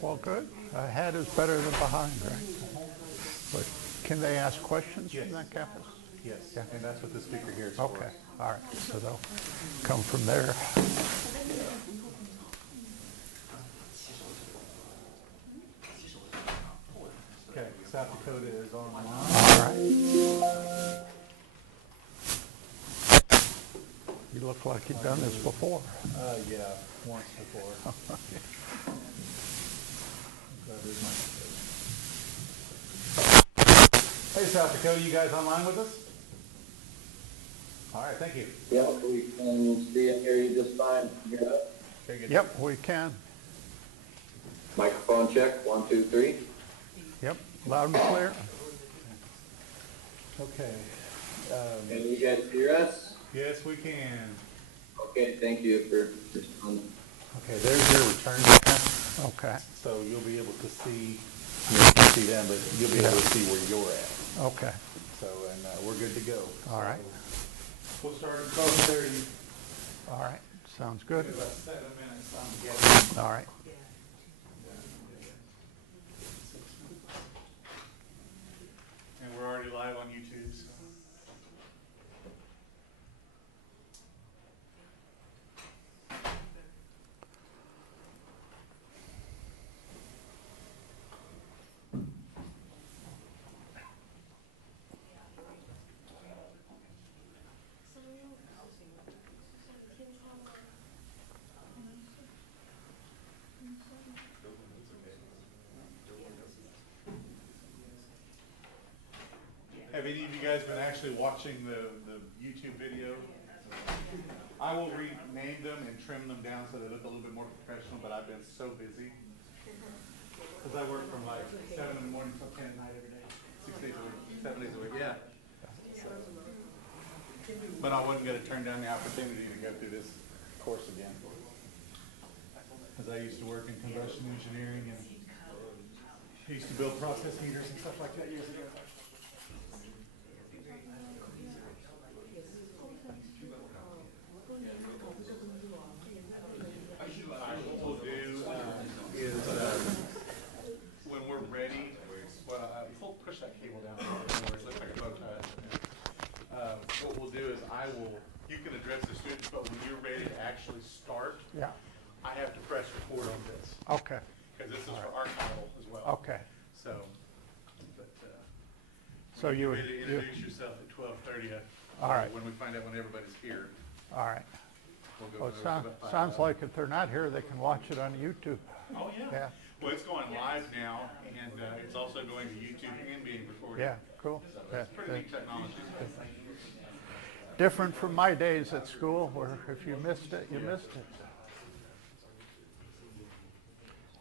Well, good. Ahead is better than behind, right? But can they ask questions from that campus? Yes, Yeah. and that's what the speaker here is for. Okay, all right. So they'll come from there. Okay, South Dakota is online. All right. You look like you've done this before. Yeah, once before. Hey, South Dakota, you guys online with us? All right, thank you. Yeah, we can see and hear you just fine. Hear that? Very good. Yep, we can. Microphone check, 1, 2, 3. Yep, loud and clear. Okay. Can you guys hear us? Yes, we can. Okay, thank you for responding. Okay, there's your return data. Okay, So you'll be able to see, you can see them, but you'll be able to see where you're at. okay, So, and we're good to go. all right, We'll start at 12:30. all right. Sounds good. About 7 minutes on the get. All right. And we're already live on YouTube. So. Have any of you guys been actually watching the YouTube video? I will rename them and trim them down so they look a little bit more professional, but I've been so busy. Because I work from like 7 in the morning till 10 at night every day. 6 days a week, 7 days a week, yeah. But I wasn't going to turn down the opportunity to go through this course again. Because I used to work in combustion engineering and I used to build process heaters and stuff like that years ago. What we'll do is when we're ready, well, push that cable down. It looks like a bow tie. What we'll do is you can address the students, but when you're ready to actually start, Yeah, I have to press record on this. okay, Because this is for archival as well. okay. So, but, So you would, ready to introduce yourself at 12:30. All right. When we find out when everybody's here, all right. we'll go Well, through it about 5 sounds minutes. like if they're not here, they can watch it on YouTube. Oh, yeah. Yeah. Well, it's going live now, and it's also going to YouTube and being recorded. Yeah, cool. So Yeah, it's pretty neat technology. different from my days at school where if you missed it, you missed it.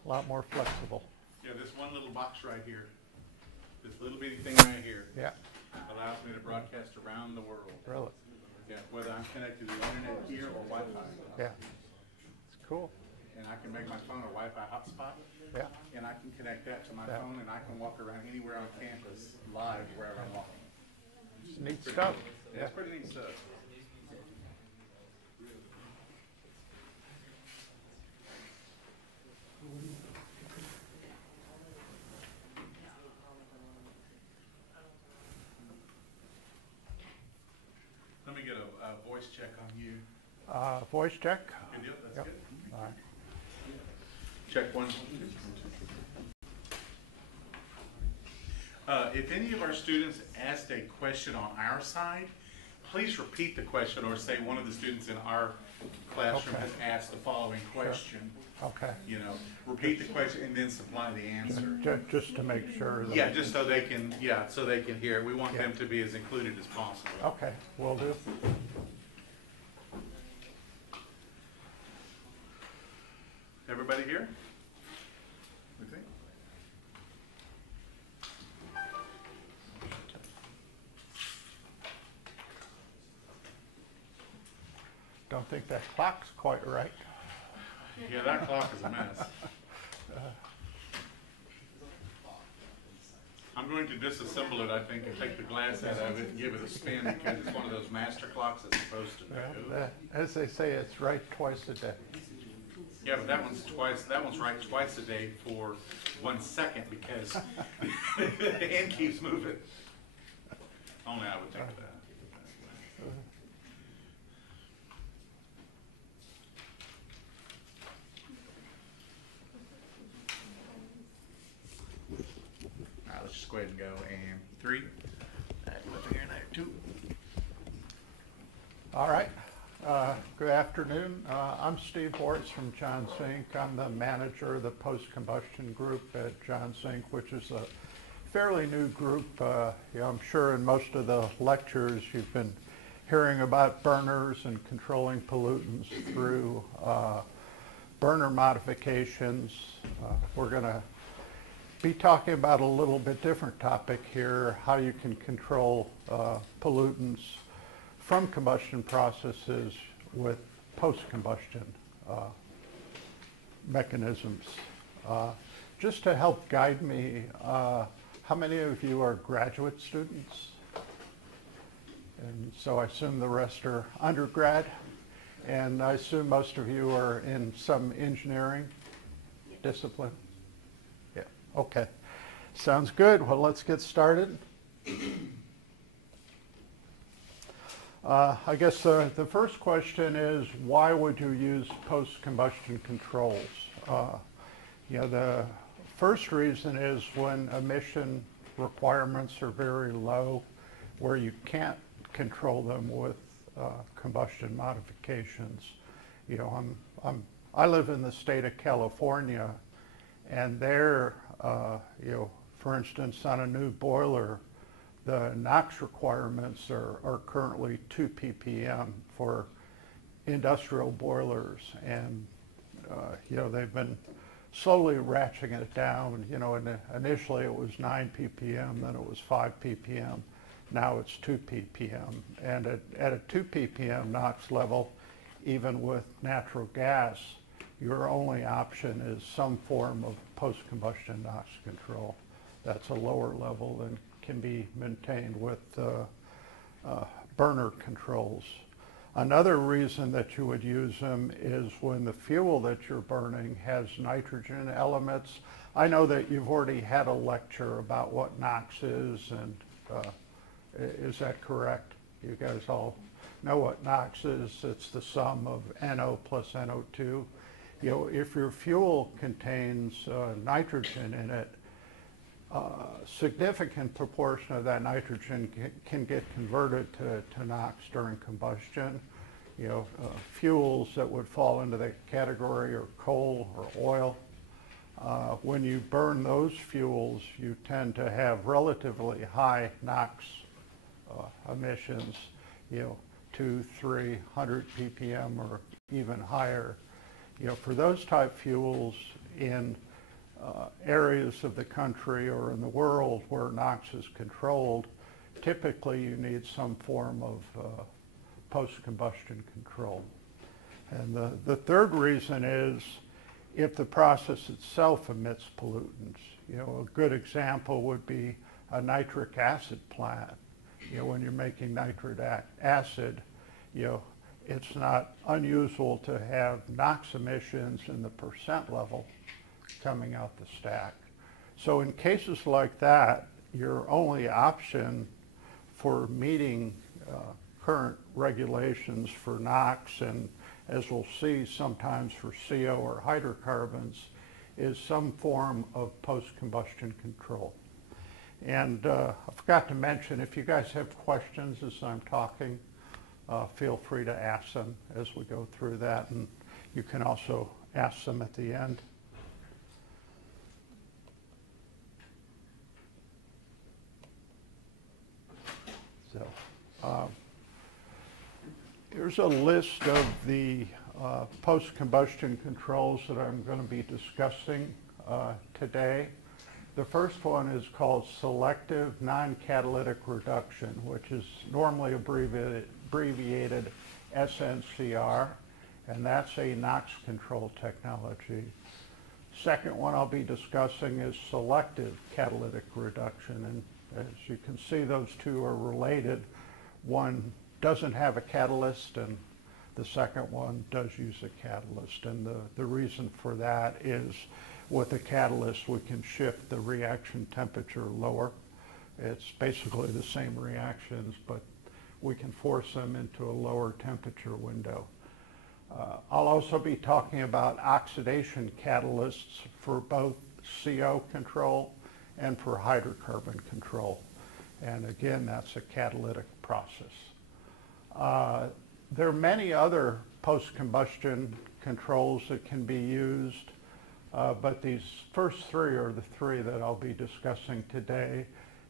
A lot more flexible. Yeah, this one little box right here, this little bitty thing right here, Yeah, allows me to broadcast around the world. really. Yeah, whether I'm connected to the internet here or Wi-Fi. Yeah, it's cool. And I can make my phone a Wi-Fi hotspot, Yeah, and I can connect that to my Yeah. phone, and I can walk around anywhere on campus live wherever I'm walking. it's neat stuff. Yeah, it's pretty neat stuff. Let me get a voice check on you. Voice check. Good deal, that's Yep. good. All right. Check 1, 2. If any of our students asked a question on our side, please repeat the question or say one of the students in our classroom Okay. has asked the following question. Okay. You know, repeat the question and then supply the answer. Just to make sure. That Yeah, just so they can, so they can hear. We want Yeah. them to be as included as possible. Okay, will do. Everybody here? Okay. Don't think that clock's quite right. Yeah, that clock is a mess. I'm going to disassemble it, I think, and take the glass out of it and give it a spin because it's one of those master clocks that's supposed to Well, do. as they say, it's right twice a day. Yeah, but that one's twice. That one's right twice a day for 1 second because the hand keeps moving. Only I would think of that. All right, let's just go ahead and go. And 3. Over here, and 2. All right. Good afternoon. I'm Steve Hortz from Johns Inc. I'm the manager of the post-combustion group at Johns Inc., which is a fairly new group. I'm sure in most of the lectures you've been hearing about burners and controlling pollutants through burner modifications. We're going to be talking about a little bit different topic here, how you can control pollutants from combustion processes with post-combustion mechanisms. Just to help guide me, how many of you are graduate students? And so I assume the rest are undergrad, and I assume most of you are in some engineering discipline? Yeah, okay. Sounds good. Well, let's get started. I guess the first question is, why would you use post-combustion controls? The first reason is when emission requirements are very low, where you can't control them with combustion modifications. I live in the state of California, and there, for instance, on a new boiler, the NOx requirements are currently 2 ppm for industrial boilers, and they've been slowly ratcheting it down. Initially it was 9 ppm, then it was 5 ppm, now it's 2 ppm. And at a 2 ppm NOx level, even with natural gas, your only option is some form of post-combustion NOx control. That's a lower level than can be maintained with burner controls. Another reason that you would use them is when the fuel that you're burning has nitrogen elements. I know that you've already had a lecture about what NOx is, and is that correct? You guys all know what NOx is. It's the sum of NO plus NO2. If your fuel contains nitrogen in it, significant proportion of that nitrogen can get converted to NOx during combustion. Fuels that would fall into that category are coal or oil. When you burn those fuels, you tend to have relatively high NOx emissions, 200, 300 ppm or even higher. For those type fuels in areas of the country or in the world where NOx is controlled, typically you need some form of post-combustion control. And the third reason is if the process itself emits pollutants. A good example would be a nitric acid plant. When you're making nitric acid, it's not unusual to have NOx emissions in the percent level coming out the stack. So in cases like that, your only option for meeting current regulations for NOx, and as we'll see sometimes for CO or hydrocarbons, is some form of post-combustion control. And I forgot to mention, if you guys have questions as I'm talking, feel free to ask them as we go through that, and you can also ask them at the end. So here's a list of the post-combustion controls that I'm going to be discussing today. The first one is called Selective Non-Catalytic Reduction, which is normally abbreviated SNCR, and that's a NOx control technology. Second one I'll be discussing is Selective Catalytic Reduction, and as you can see, those two are related. One doesn't have a catalyst and The second one does use a catalyst, and the reason for that is with a catalyst we can shift the reaction temperature lower. It's basically the same reactions, but we can force them into a lower temperature window. I'll also be talking about oxidation catalysts for both CO control and for hydrocarbon control. And again, that's a catalytic process. There are many other post-combustion controls that can be used, but these first three are the three that I'll be discussing today.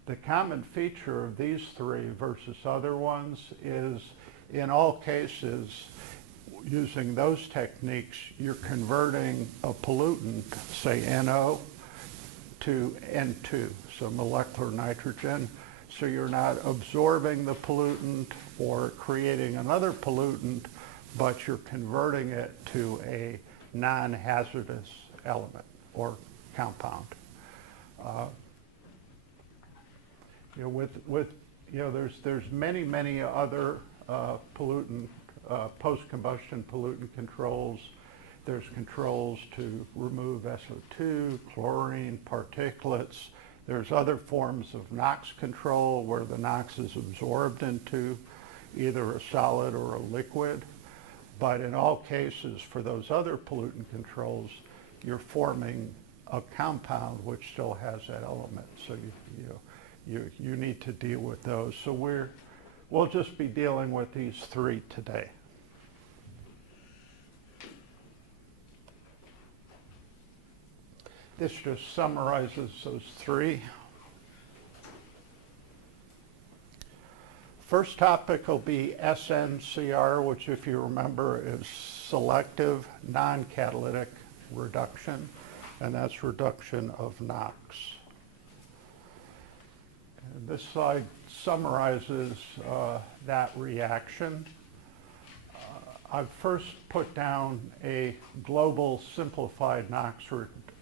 The common feature of these three versus other ones is, in all cases, using those techniques, you're converting a pollutant, say NO, to N2, so molecular nitrogen. So you're not absorbing the pollutant or creating another pollutant, but you're converting it to a non-hazardous element or compound. There's many other pollutant, post-combustion pollutant controls. There's controls to remove SO2, chlorine, particulates. There's other forms of NOx control where the NOx is absorbed into either a solid or a liquid. But in all cases, for those other pollutant controls, you're forming a compound which still has that element. So you need to deal with those. So we'll just be dealing with these three today. This just summarizes those three. First topic will be SNCR, which, if you remember, is selective non-catalytic reduction, and that's reduction of NOx. And this slide summarizes that reaction. I've first put down a global simplified NOx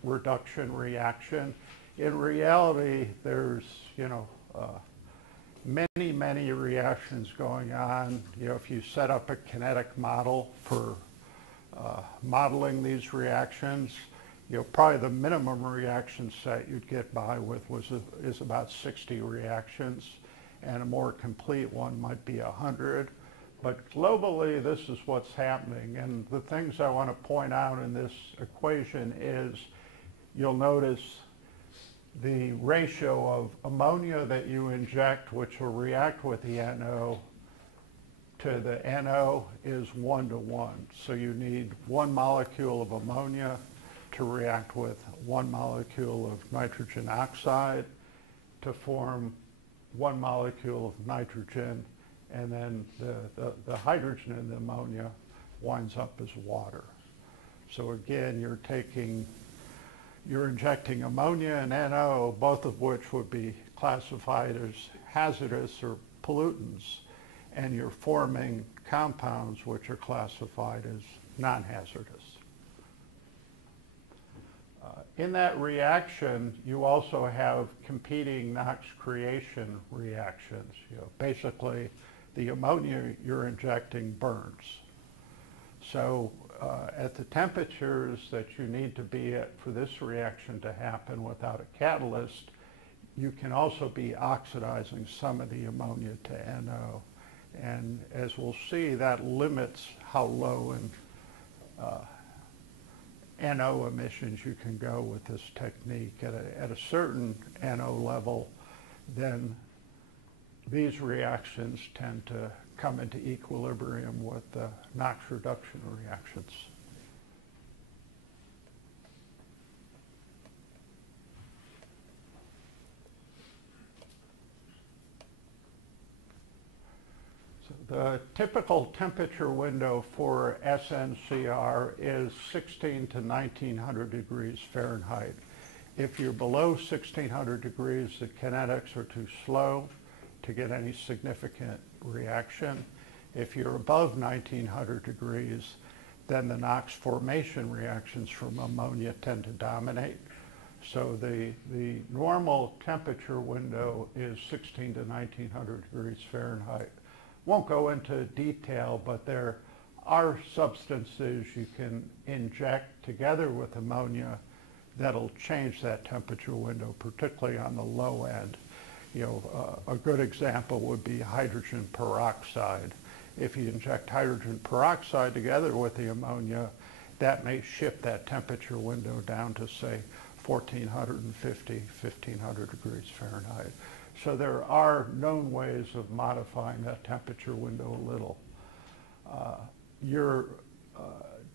reduction reaction. In reality, there's many reactions going on. If you set up a kinetic model for modeling these reactions, probably the minimum reaction set you'd get by with is about 60 reactions, and a more complete one might be 100. But globally, this is what's happening. And the things I want to point out in this equation is, you'll notice the ratio of ammonia that you inject, which will react with the NO, to the NO is 1:1. So you need 1 molecule of ammonia to react with 1 molecule of nitrogen oxide to form 1 molecule of nitrogen, and then the hydrogen in the ammonia winds up as water. So again, you're injecting ammonia and NO, both of which would be classified as hazardous or pollutants, and you're forming compounds which are classified as non-hazardous. In that reaction, you also have competing NOx creation reactions. Basically, the ammonia you're injecting burns. So at the temperatures that you need to be at for this reaction to happen without a catalyst, you can also be oxidizing some of the ammonia to NO. And as we'll see, that limits how low in NO emissions you can go with this technique. At a certain NO level, then these reactions tend to come into equilibrium with the NOx reduction reactions. The typical temperature window for SNCR is 16 to 1900 degrees Fahrenheit. If you're below 1600 degrees, the kinetics are too slow to get any significant reaction. If you're above 1900 degrees, then the NOx formation reactions from ammonia tend to dominate. So the normal temperature window is 16 to 1900 degrees Fahrenheit. Won't go into detail, but there are substances you can inject together with ammonia that'll change that temperature window, particularly on the low end. A good example would be hydrogen peroxide. If you inject hydrogen peroxide together with the ammonia, that may shift that temperature window down to, say, 1450, 1500 degrees Fahrenheit. So there are known ways of modifying that temperature window a little. Your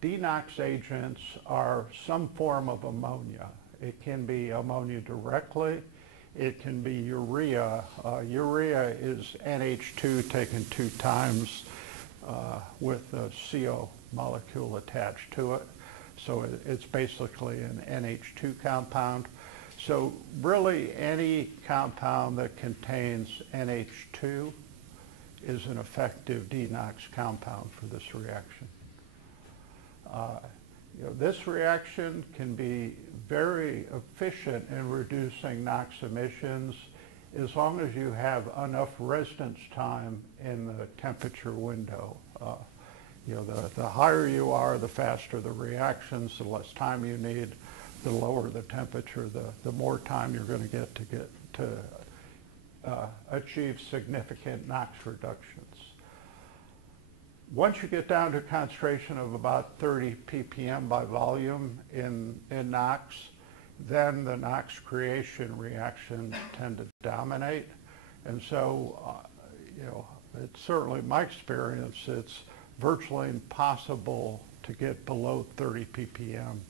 Detox agents are some form of ammonia. It can be ammonia directly. It can be urea. Urea is NH2 taken 2 times with a CO molecule attached to it. So it's basically an NH2 compound. So really any compound that contains NH2 is an effective Detox compound for this reaction. This reaction can be very efficient in reducing NOx emissions as long as you have enough residence time in the temperature window. The higher you are, the faster the reactions, the less time you need, the lower the temperature, the more time you're going to get to achieve significant NOx reductions. Once you get down to a concentration of about 30 ppm by volume in NOx, then the NOx creation reactions tend to dominate. And so, it's certainly my experience, it's virtually impossible to get below 30 ppm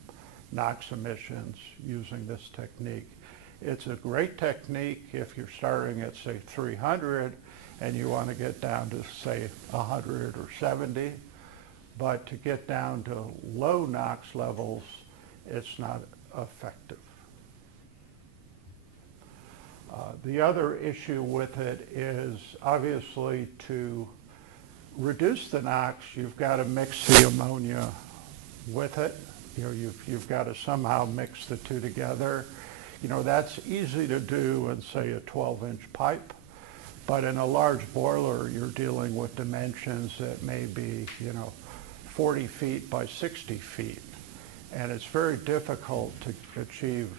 NOx emissions using this technique. It's a great technique if you're starting at, say, 300 and you want to get down to, say, 100 or 70. But to get down to low NOx levels, it's not effective. The other issue with it is obviously to reduce the NOx, you've got to mix the ammonia with it. You've got to somehow mix the two together. That's easy to do in, say, a 12-inch pipe. But in a large boiler, you're dealing with dimensions that may be, 40 feet by 60 feet. And it's very difficult to achieve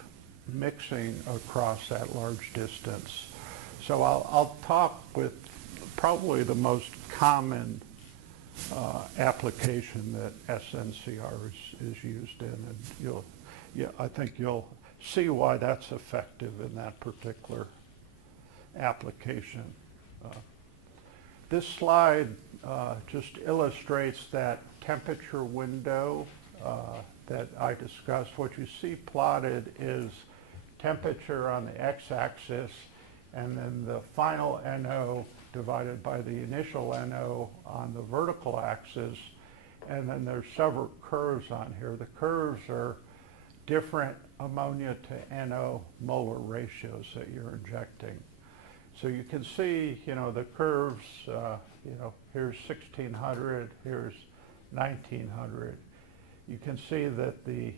mixing across that large distance. So I'll talk with probably the most common application that SNCR is used in. And I think you'll see why that's effective in that particular application. This slide just illustrates that temperature window that I discussed. What you see plotted is temperature on the x-axis and then the final NO divided by the initial NO on the vertical axis. And then there's several curves on here. The curves are different ammonia to NO molar ratios that you're injecting. So you can see, the curves, here's 1600, here's 1900. You can see that the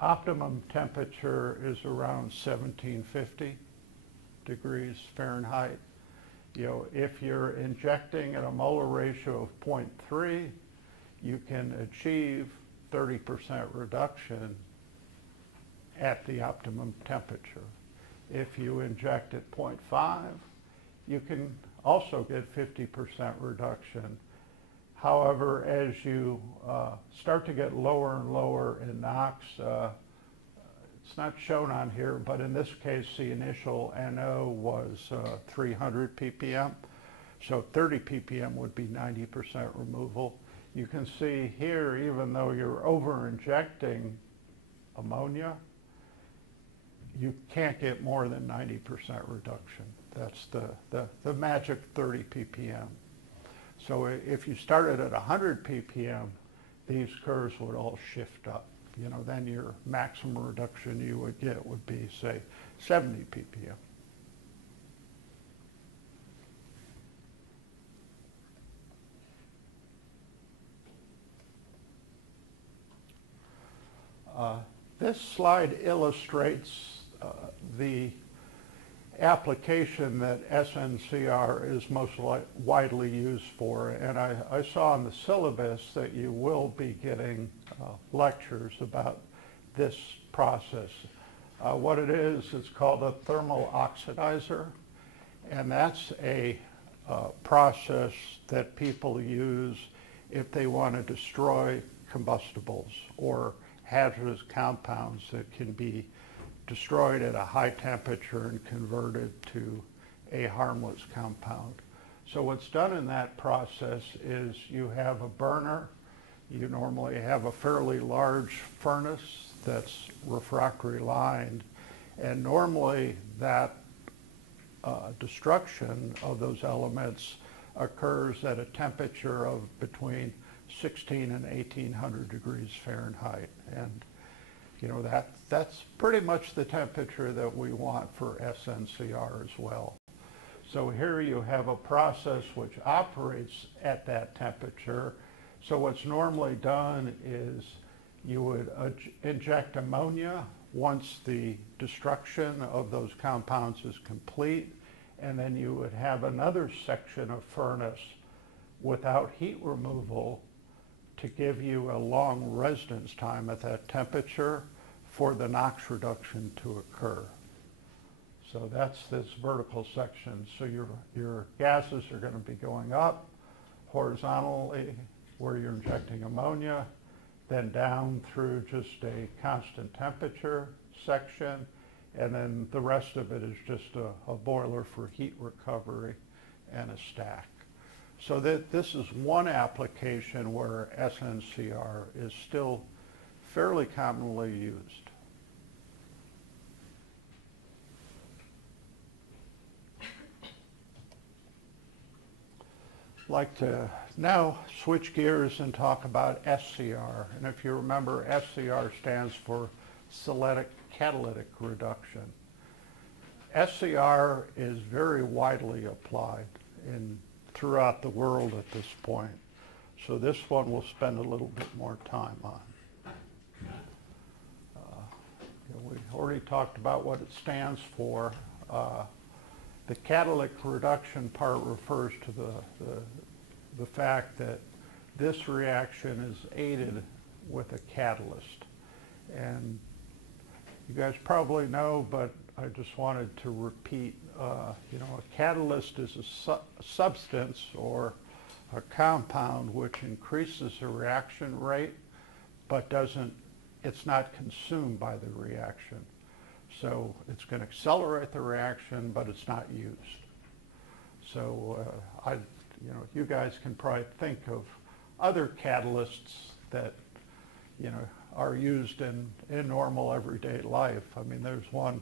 optimum temperature is around 1750 degrees Fahrenheit. If you're injecting at a molar ratio of 0.3, you can achieve 30% reduction at the optimum temperature. If you inject at 0.5, you can also get 50% reduction. However, as you start to get lower and lower in NOx, it's not shown on here, but in this case, the initial NO was 300 ppm. So 30 ppm would be 90% removal. You can see here, even though you're over-injecting ammonia, you can't get more than 90% reduction. That's the magic 30 ppm. So if you started at 100 ppm, these curves would all shift up. Then your maximum reduction you would get would be, say, 70 ppm. This slide illustrates the application that SNCR is most widely used for. And I saw in the syllabus that you will be getting lectures about this process. What it is, it's called a thermal oxidizer, and that's a process that people use if they want to destroy combustibles or hazardous compounds that can be destroyed at a high temperature and converted to a harmless compound. So what's done in that process is you have a burner. You normally have a fairly large furnace that's refractory lined, and normally that destruction of those elements occurs at a temperature of between 16 and 1800 degrees Fahrenheit. And you know, that's pretty much the temperature that we want for SNCR as well. So here you have a process which operates at that temperature. So what's normally done is you would inject ammonia once the destruction of those compounds is complete, and then you would have another section of furnace without heat removal to give you a long residence time at that temperature for the NOx reduction to occur. So that's this vertical section. So your gases are going to be going up horizontally where you're injecting ammonia, then down through just a constant temperature section, and then the rest of it is just a boiler for heat recovery and a stack. So this is one application where SNCR is still fairly commonly used. I'd like to now switch gears and talk about SCR. And if you remember, SCR stands for Selective Catalytic Reduction. SCR is very widely applied throughout the world at this point. So this one we'll spend a little bit more time on. We already talked about what it stands for. The catalytic reduction part refers to the fact that this reaction is aided with a catalyst. And you guys probably know, but I just wanted to repeat, you know, a catalyst is a substance or a compound which increases the reaction rate, but it's not consumed by the reaction. So it's going to accelerate the reaction, but it's not used. So you guys can probably think of other catalysts that, you know, are used in normal everyday life. I mean, there's one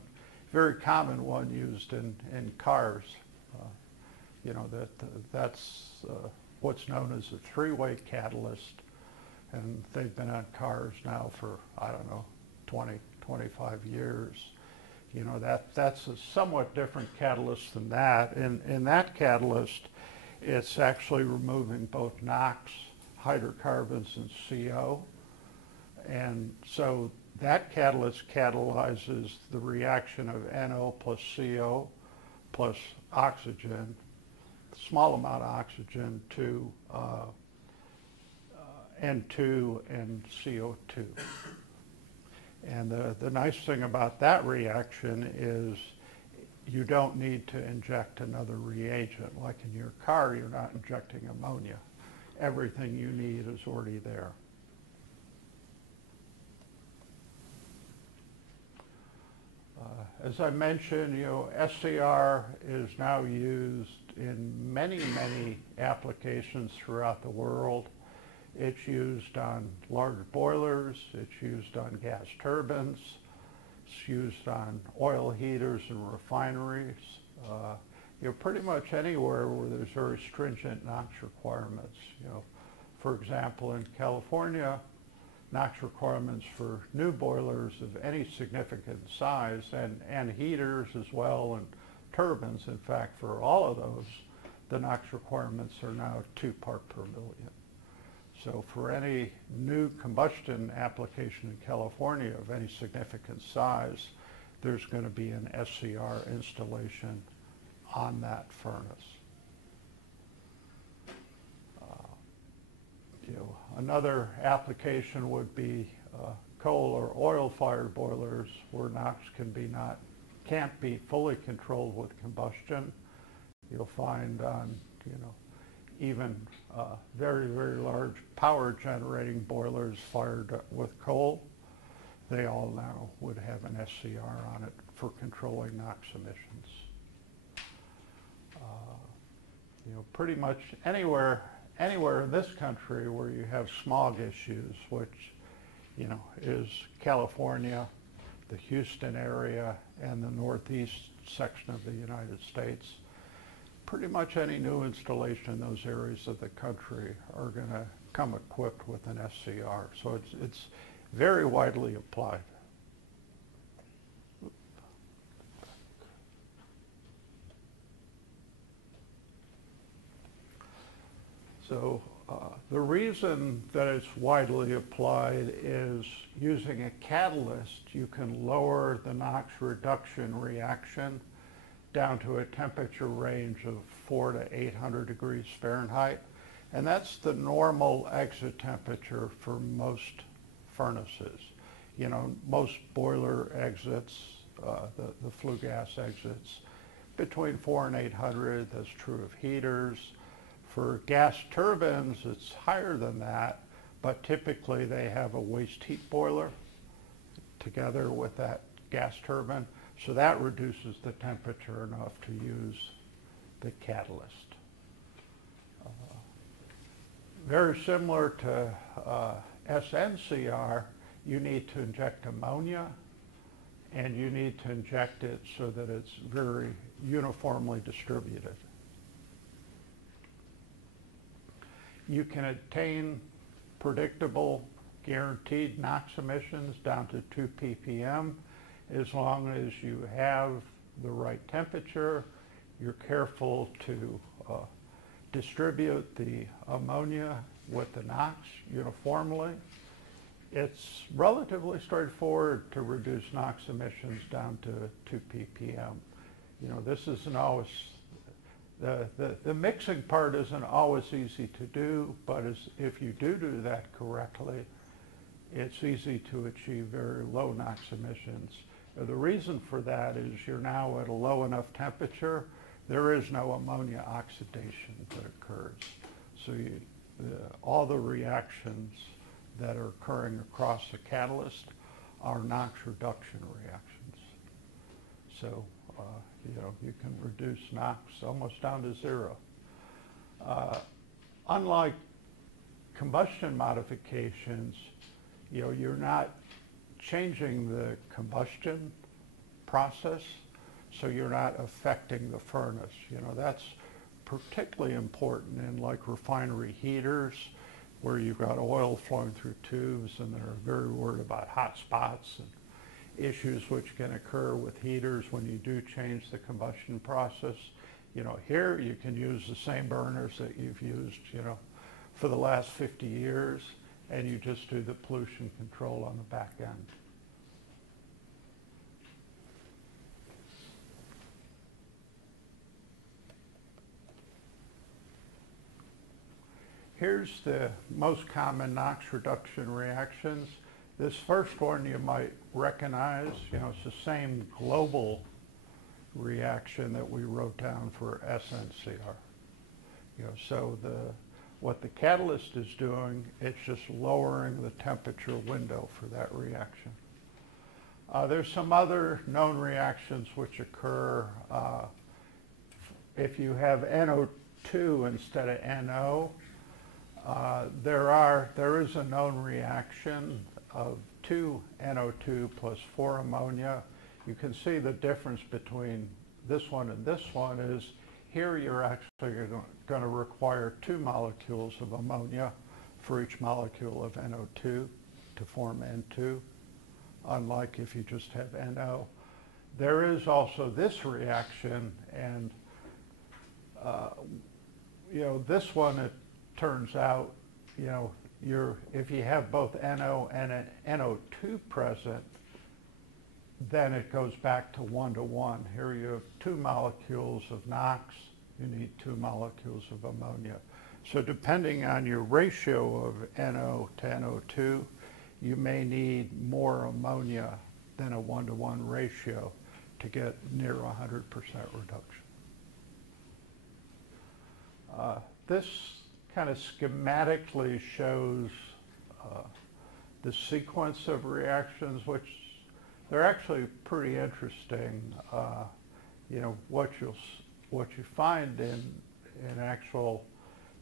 very common one used in cars. You know, that's what's known as a three-way catalyst, and they've been on cars now for, I don't know, 20, 25 years. You know, that's a somewhat different catalyst than that. In that catalyst, it's actually removing both NOx, hydrocarbons, and CO. And so that catalyst catalyzes the reaction of NO plus CO plus oxygen, small amount of oxygen, to N2 and CO2. And the nice thing about that reaction is you don't need to inject another reagent. Like in your car, you're not injecting ammonia. Everything you need is already there. As I mentioned, you know, SCR is now used in many, many applications throughout the world. It's used on large boilers, it's used on gas turbines, it's used on oil heaters and refineries. You know, pretty much anywhere where there's very stringent NOx requirements. You know, for example, in California, NOx requirements for new boilers of any significant size, and heaters as well, and turbines. In fact, for all of those, the NOx requirements are now 2 parts per million. So for any new combustion application in California of any significant size, there's going to be an Scr installation on that furnace. Another application would be coal or oil-fired boilers where NOx can't be fully controlled with combustion. You'll find on even very, very large power generating boilers fired with coal, they all now would have an Scr on it for controlling NOx emissions. Pretty much anywhere in this country where you have smog issues, which is California, the Houston area, and the northeast section of the United States, pretty much any new installation in those areas of the country are going to come equipped with an Scr. So it's very widely applied. So the reason that it's widely applied is using a catalyst, you can lower the Nox reduction reaction down to a temperature range of 400 to 800 degrees Fahrenheit. And that's the normal exit temperature for most furnaces. Most boiler exits, the flue gas exits, between 400 and 800. That's true of heaters. For gas turbines, it's higher than that, but typically they have a waste heat boiler together with that gas turbine, so that reduces the temperature enough to use the catalyst. Very similar to SNCR, you need to inject ammonia, and you need to inject it so that it's very uniformly distributed. You can attain predictable, guaranteed NOx emissions down to 2 ppm as long as you have the right temperature, you're careful to distribute the ammonia with the NOx uniformly. It's relatively straightforward to reduce NOx emissions down to 2 ppm. This isn't always the mixing part isn't always easy to do, but if you do that correctly, it's easy to achieve very low NOx emissions. The reason for that is you're now at a low enough temperature, there is no ammonia oxidation that occurs. So all the reactions that are occurring across the catalyst are Nox reduction reactions. So you can reduce NOx almost down to zero. Unlike combustion modifications, you're not changing the combustion process, so you're not affecting the furnace. That's particularly important in like refinery heaters where you've got oil flowing through tubes and they're very worried about hot spots and issues which can occur with heaters when you do change the combustion process. Here you can use the same burners that you've used, for the last 50 years, and you just do the pollution control on the back end. Here's the most common Nox reduction reactions. This first one you might recognize, it's the same global reaction that we wrote down for SNCR. So what the catalyst is doing, it's just lowering the temperature window for that reaction. There's some other known reactions which occur if you have NO2 instead of NO. There is a known reaction of 2 NO2 plus 4 ammonia. You can see the difference between this one and this one is here you're actually going to require 2 molecules of ammonia for each molecule of NO2 to form N2, unlike if you just have NO. There is also this reaction, and this one, it turns out, if you have both NO and an NO2 present, then it goes back to 1-to-1. Here you have 2 molecules of NOx, you need 2 molecules of ammonia. So depending on your ratio of NO to NO2, you may need more ammonia than a 1-to-1 ratio to get near 100% reduction. This kind of schematically shows the sequence of reactions, which they're actually pretty interesting. You know, what you find in actual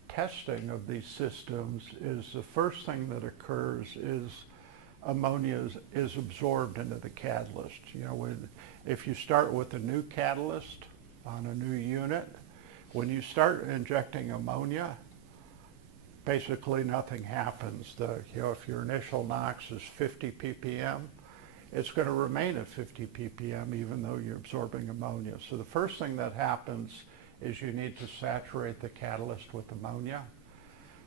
testing of these systems is the first thing that occurs is ammonia is absorbed into the catalyst. You know, if you start with a new catalyst on a new unit, when you start injecting ammonia, basically nothing happens. You know, if your initial NOx is 50 ppm, it's going to remain at 50 ppm even though you're absorbing ammonia. So the first thing that happens is you need to saturate the catalyst with ammonia.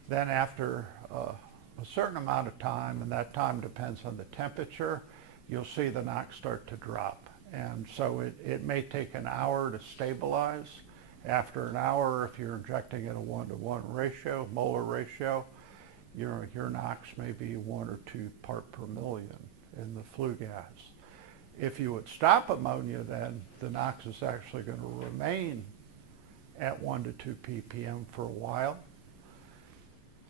Then after a certain amount of time, and that time depends on the temperature, you'll see the NOx start to drop. And so it may take an hour to stabilize. After an hour, if you're injecting at a 1-to-1 ratio, molar ratio, your NOx may be 1 or 2 part per million in the flue gas. If you would stop ammonia, then the NOx is actually going to remain at 1 to 2 ppm for a while,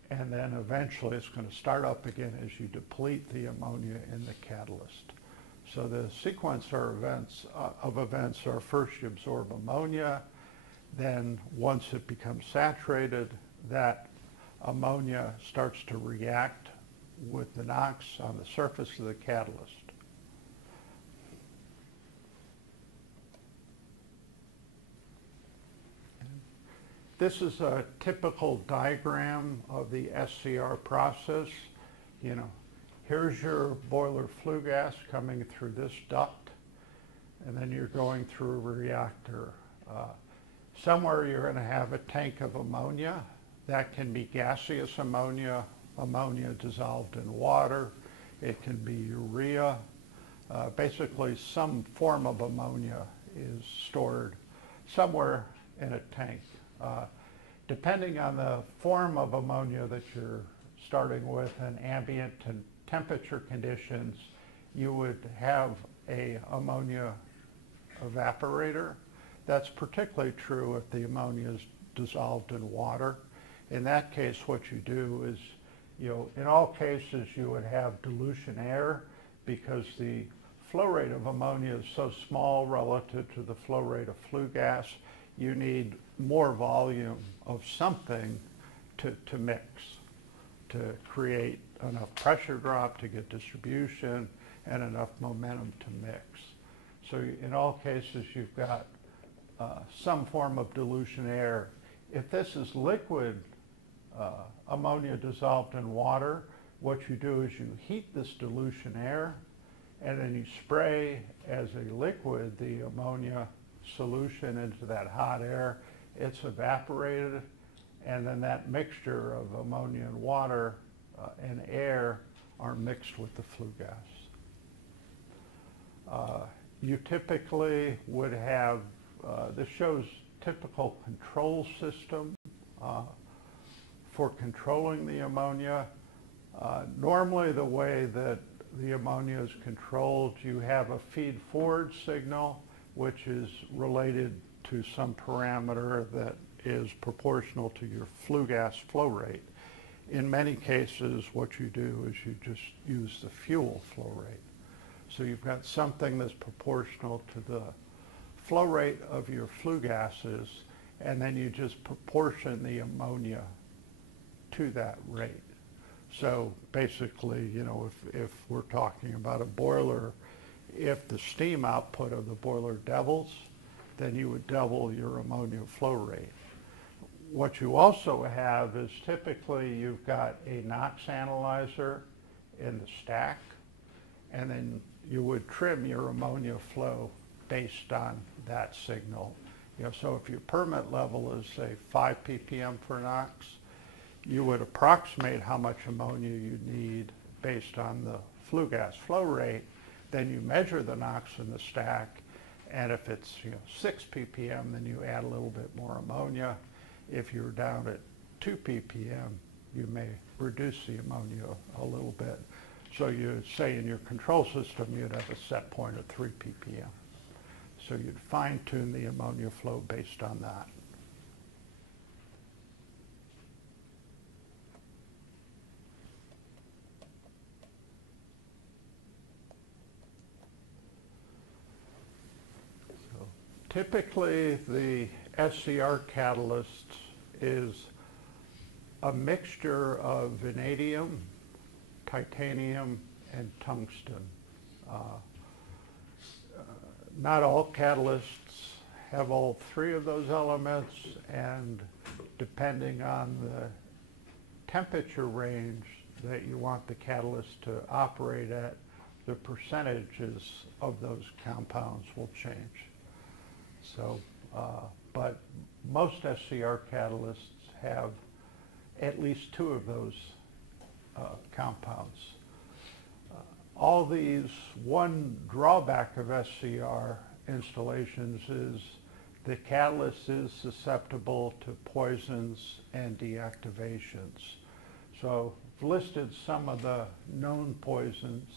and then eventually it's going to start up again as you deplete the ammonia in the catalyst. So the sequence of events are first you absorb ammonia, then once it becomes saturated, that ammonia starts to react with the NOx on the surface of the catalyst. This is a typical diagram of the SCR process. You know, here's your boiler flue gas coming through this duct, and then you're going through a reactor. Somewhere you're going to have a tank of ammonia. That can be gaseous ammonia, ammonia dissolved in water. It can be urea. Basically, some form of ammonia is stored somewhere in a tank. Depending on the form of ammonia that you're starting with and ambient and temperature conditions, you would have a ammonia evaporator. That's particularly true if the ammonia is dissolved in water. In that case, what you do is, you know, in all cases you would have dilution air because the flow rate of ammonia is so small relative to the flow rate of flue gas. You need more volume of something to mix, to create enough pressure drop to get distribution and enough momentum to mix. So in all cases you've got some form of dilution air. If this is liquid ammonia dissolved in water, what you do is you heat this dilution air and then you spray as a liquid the ammonia solution into that hot air. It's evaporated, and then that mixture of ammonia and water and air are mixed with the flue gas. You typically would have, this shows typical control system for controlling the ammonia. Normally the way that the ammonia is controlled, you have a feed forward signal which is related to some parameter that is proportional to your flue gas flow rate. In many cases, what you do is you just use the fuel flow rate. So you've got something that's proportional to the flow rate of your flue gases, and then you just proportion the ammonia to that rate. So basically, you know, if we're talking about a boiler, if the steam output of the boiler doubles, then you would double your ammonia flow rate. What you also have is typically you've got a NOx analyzer in the stack, and then you would trim your ammonia flow based on that signal. You know, so if your permit level is, say, 5 ppm for NOx, you would approximate how much ammonia you need based on the flue gas flow rate, then you measure the NOx in the stack, and if it's 6 ppm, then you add a little bit more ammonia. If you're down at 2 ppm, you may reduce the ammonia a little bit. So you say in your control system you'd have a set point of 3 ppm. So you'd fine tune the ammonia flow based on that. So typically the Scr catalyst is a mixture of vanadium, titanium, and tungsten. Not all catalysts have all three of those elements, and depending on the temperature range that you want the catalyst to operate at, the percentages of those compounds will change. So, but most Scr catalysts have at least two of those compounds. All these, one drawback of Scr installations is the catalyst is susceptible to poisons and deactivations. So I've listed some of the known poisons.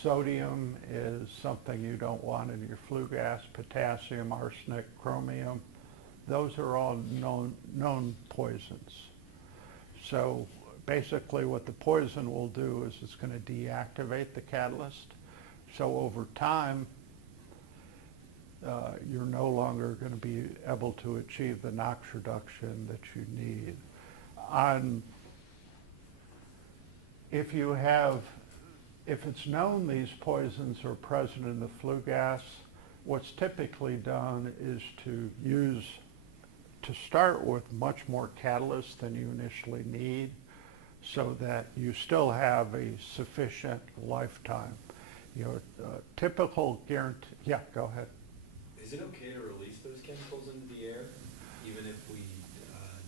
Sodium is something you don't want in your flue gas, potassium, arsenic, chromium. Those are all known poisons. So basically what the poison will do is it's going to deactivate the catalyst. So over time, you're no longer going to be able to achieve the NOx reduction that you need. If it's known these poisons are present in the flue gas, what's typically done is to start with much more catalyst than you initially need, so that you still have a sufficient lifetime. Typical guarantee. Yeah, go ahead. Is it okay to release those chemicals into the air, even if we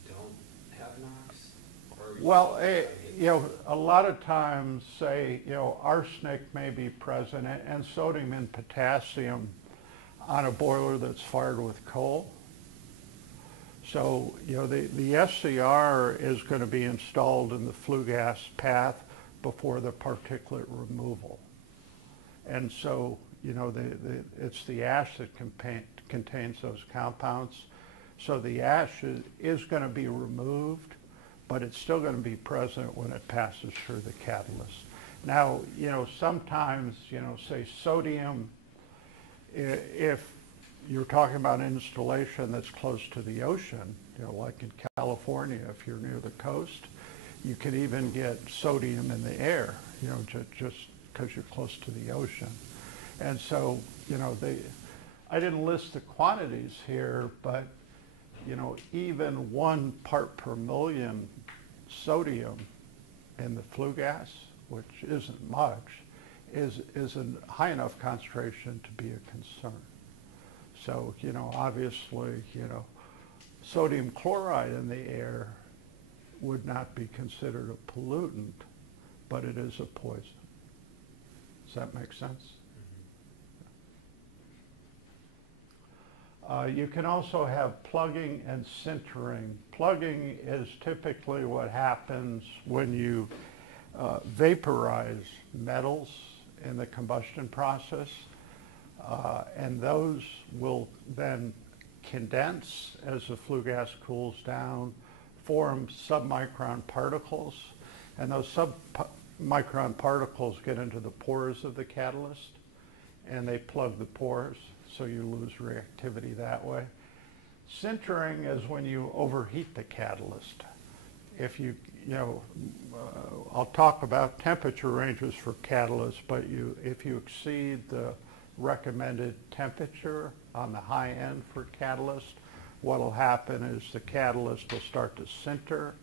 don't have NOx? Well, a lot of times, say, arsenic may be present, and sodium and potassium on a boiler that's fired with coal. So, the Scr is going to be installed in the flue gas path before the particulate removal. And so, it's the ash that contains those compounds. So the ash is going to be removed, but it's still going to be present when it passes through the catalyst. Now, sometimes, say sodium, if you're talking about an installation that's close to the ocean, like in California, if you're near the coast, you can even get sodium in the air, just because you're close to the ocean. And so, I didn't list the quantities here, but, even 1 part per million sodium in the flue gas, which isn't much, is a high enough concentration to be a concern. So, obviously, sodium chloride in the air would not be considered a pollutant, but it is a poison. Does that make sense? You can also have plugging and sintering. Plugging is typically what happens when you vaporize metals in the combustion process. And those will then condense as the flue gas cools down, form submicron particles, and those submicron particles get into the pores of the catalyst, and they plug the pores, so you lose reactivity that way. Sintering is when you overheat the catalyst. If I'll talk about temperature ranges for catalysts, but if you exceed the recommended temperature on the high end for catalyst, what will happen is the catalyst will start to sinter,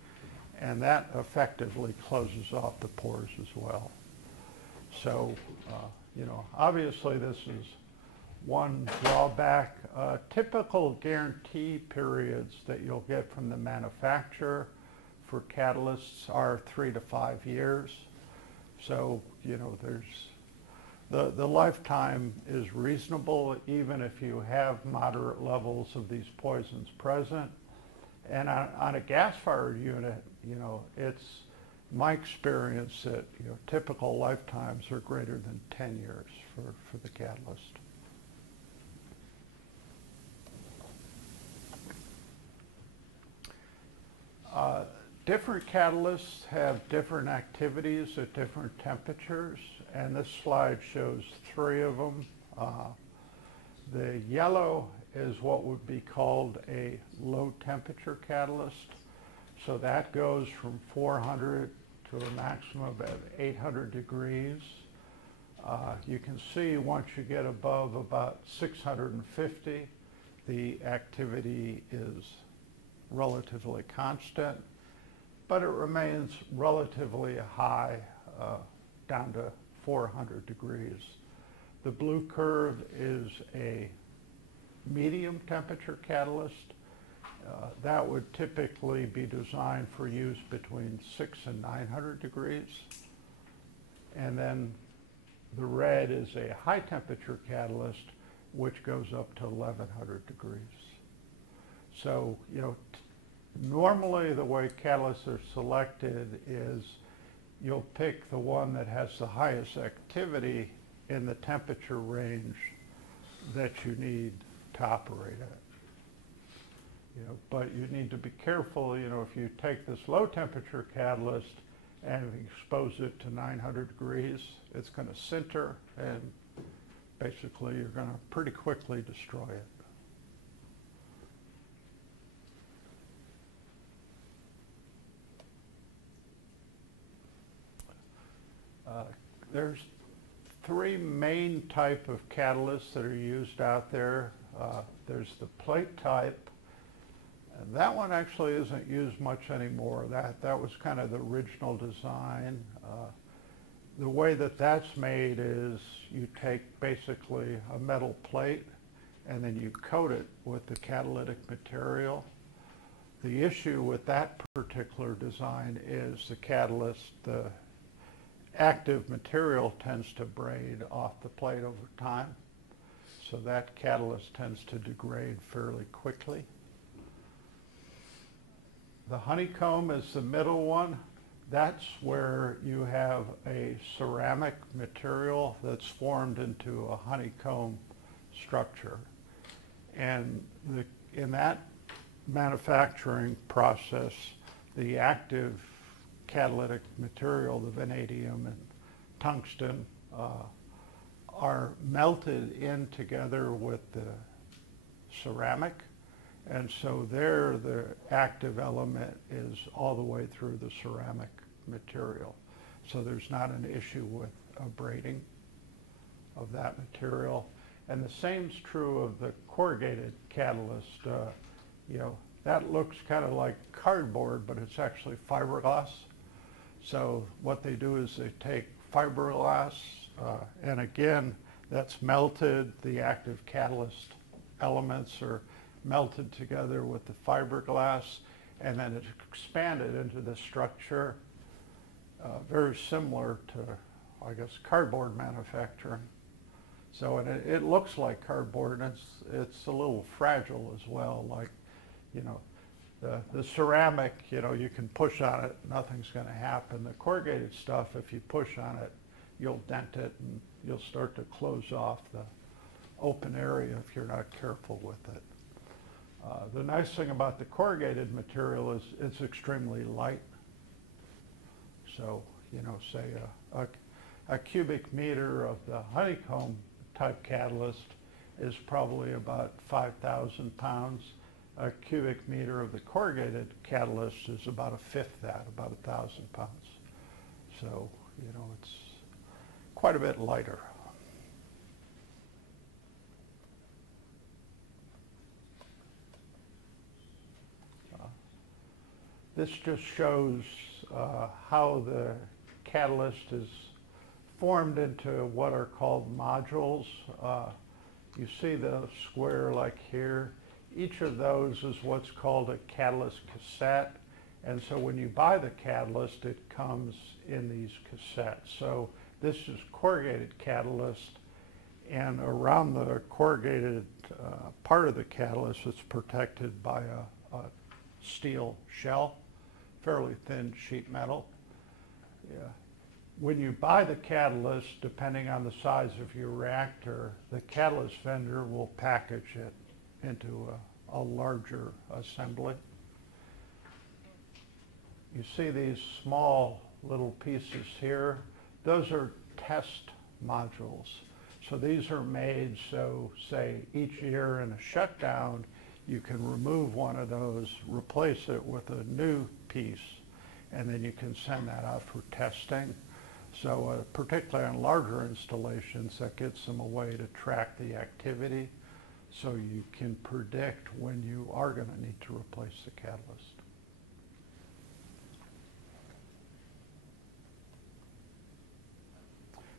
and that effectively closes off the pores as well. So, obviously this is one drawback. Typical guarantee periods that you'll get from the manufacturer for catalysts are 3 to 5 years. So, there's the lifetime is reasonable even if you have moderate levels of these poisons present. And on a gas-fired unit, it's my experience that typical lifetimes are greater than 10 years for the catalyst. Different catalysts have different activities at different temperatures, and this slide shows 3 of them. The yellow is what would be called a low temperature catalyst. So that goes from 400 to a maximum of 800 degrees. You can see once you get above about 650, the activity is relatively constant, but it remains relatively high down to 400 degrees. The blue curve is a medium temperature catalyst. That would typically be designed for use between 600 and 900 degrees. And then the red is a high temperature catalyst, which goes up to 1100 degrees. So, normally the way catalysts are selected is you'll pick the one that has the highest activity in the temperature range that you need to operate at. But you need to be careful, if you take this low temperature catalyst and expose it to 900 degrees, it's going to sinter, and basically you're going to pretty quickly destroy it. There's 3 main type of catalysts that are used out there. There's the plate type. And that one actually isn't used much anymore. That was kind of the original design. The way that that's made is you take basically a metal plate and then you coat it with the catalytic material. The issue with that particular design is the catalyst, the active material tends to braid off the plate over time. So that catalyst tends to degrade fairly quickly. The honeycomb is the middle one. That's where you have a ceramic material that's formed into a honeycomb structure. And in that manufacturing process, the active catalytic material, the vanadium and tungsten, are melted in together with the ceramic. And so there, the active element is all the way through the ceramic material. So there's not an issue with abrading of that material. And the same's true of the corrugated catalyst. That looks kind of like cardboard, but it's actually fiberglass. So what they do is they take fiberglass, and again, that's melted. The active catalyst elements are melted together with the fiberglass, and then it's expanded into the structure, very similar to, I guess, cardboard manufacturing. So it looks like cardboard, and it's a little fragile as well. Like, the ceramic, you can push on it, nothing's going to happen. The corrugated stuff, if you push on it, you'll dent it, and you'll start to close off the open area if you're not careful with it. The nice thing about the corrugated material is it's extremely light. So, say a cubic meter of the honeycomb type catalyst is probably about 5,000 pounds. A cubic meter of the corrugated catalyst is about a fifth that, about 1,000 pounds. So, it's quite a bit lighter. This just shows how the catalyst is formed into what are called modules. You see the square like here. Each of those is what's called a catalyst cassette. And so when you buy the catalyst, it comes in these cassettes. So This is corrugated catalyst, and around the corrugated part of the catalyst it's protected by a steel shell, fairly thin sheet metal. Yeah. When you buy the catalyst, depending on the size of your reactor, the catalyst vendor will package it into a larger assembly. You see these small little pieces here. Those are test modules. So these are made so, say, each year in a shutdown, you can remove one of those, replace it with a new piece, and then you can send that out for testing. So particularly on larger installations, that gives them a way to track the activity so you can predict when you are going to need to replace the catalyst.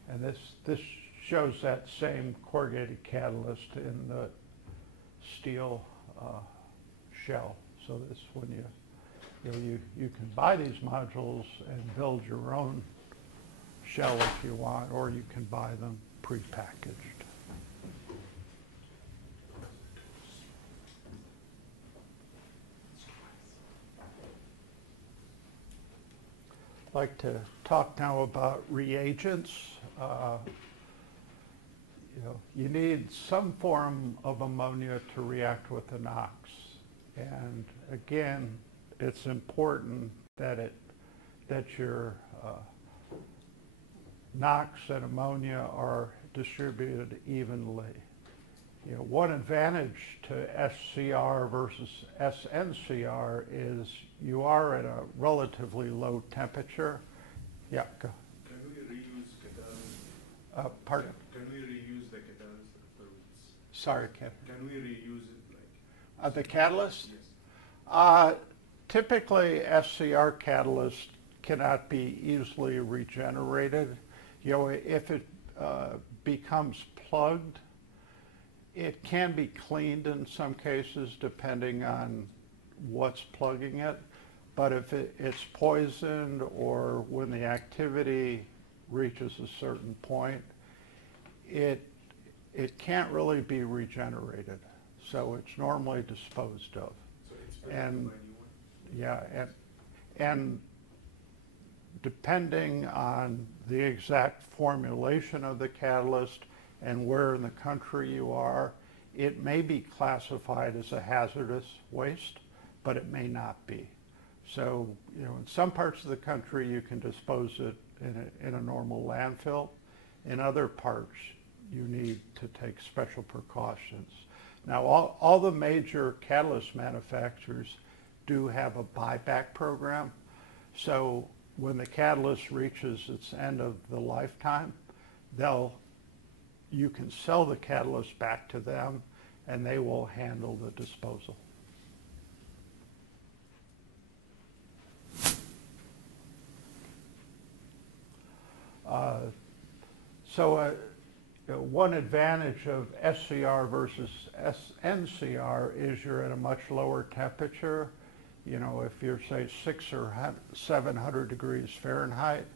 And this shows that same corrugated catalyst in the steel shell. So this, when you can buy these modules and build your own shell if you want, or you can buy them prepackaged. I'd like to talk now about reagents. You need some form of ammonia to react with the Nox. And again, it's important that your Nox and ammonia are distributed evenly. One advantage to SCR versus SNCR is you are at a relatively low temperature. Yeah, go. Can we reuse catalyst? Pardon? Can we reuse the catalyst afterwards? Sorry, Ken. Can we reuse it like? The catalyst? Yes. Typically, SCR catalyst cannot be easily regenerated. If it becomes plugged, it can be cleaned in some cases depending on what's plugging it. But if it's poisoned or when the activity reaches a certain point, it can't really be regenerated. So it's normally disposed of. So it's better to buy a new one? Yeah, and depending on the exact formulation of the catalyst and where in the country you are, it may be classified as a hazardous waste, but it may not be. So, in some parts of the country you can dispose it in a normal landfill. In other parts, you need to take special precautions. Now, all the major catalyst manufacturers do have a buyback program. So when the catalyst reaches its end of the lifetime, you can sell the catalyst back to them and they will handle the disposal. One advantage of SCR versus SNCR is you're at a much lower temperature. If you're, say, 600 or 700 degrees Fahrenheit,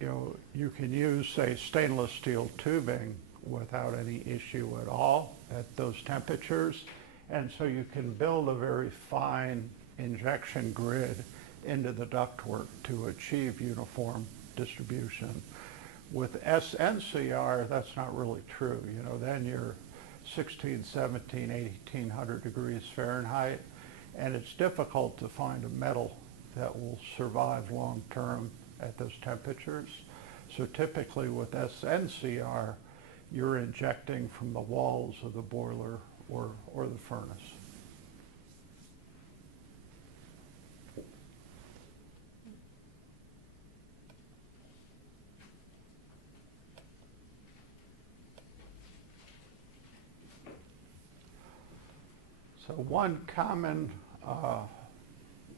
you can use, say, stainless steel tubing without any issue at all at those temperatures. And so you can build a very fine injection grid into the ductwork to achieve uniform distribution. With SNCR, that's not really true. Then you're 16, 17, 1800 degrees Fahrenheit, and it's difficult to find a metal that will survive long term at those temperatures. So typically with SNCR, you're injecting from the walls of the boiler or the furnace. So one common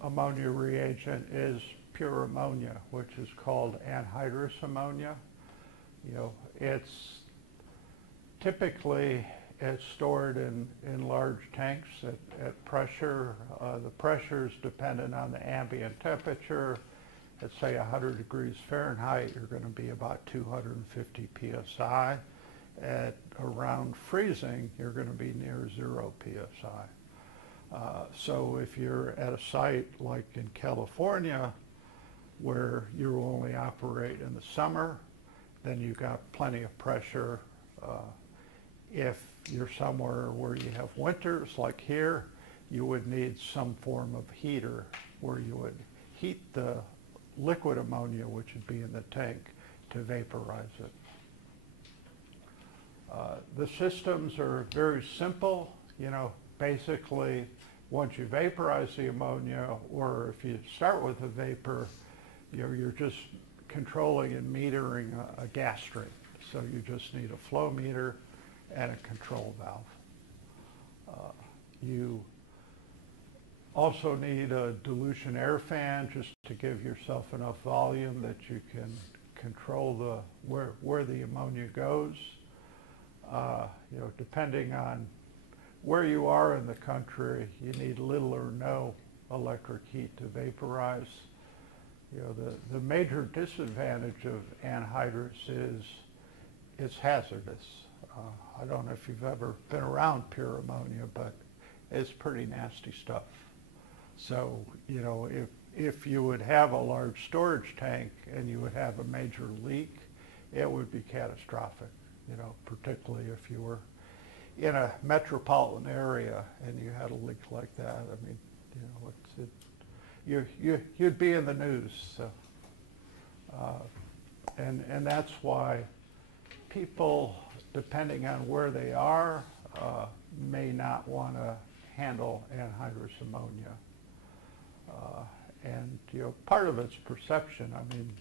ammonia reagent is pure ammonia, which is called anhydrous ammonia. It's typically stored in large tanks at pressure. The pressure is dependent on the ambient temperature at say 100 degrees Fahrenheit, you're going to be about 250 psi. At around freezing, you're going to be near 0 psi. So if you're at a site like in California, where you only operate in the summer, then you've got plenty of pressure. If you're somewhere where you have winters, like here, you would need some form of heater where you would heat the liquid ammonia, which would be in the tank, to vaporize it. The systems are very simple. You know, basically, once you vaporize the ammonia, or if you start with a vapor, you're just controlling and metering a gas stream. So you just need a flow meter and a control valve. You also need a dilution air fan just to give yourself enough volume that you can control where the ammonia goes. You know, depending on where you are in the country, you need little or no electric heat to vaporize. You know, the major disadvantage of anhydrous is it's hazardous. I don't know if you've ever been around pure ammonia, but it's pretty nasty stuff. So, you know, if you would have a large storage tank and you would have a major leak, it would be catastrophic, you know, particularly if you were in a metropolitan area and you had a leak like that. I mean, you know, you'd be in the news. So, and that's why people, depending on where they are, may not want to handle anhydrous ammonia. And, you know, part of it's perception. I mean,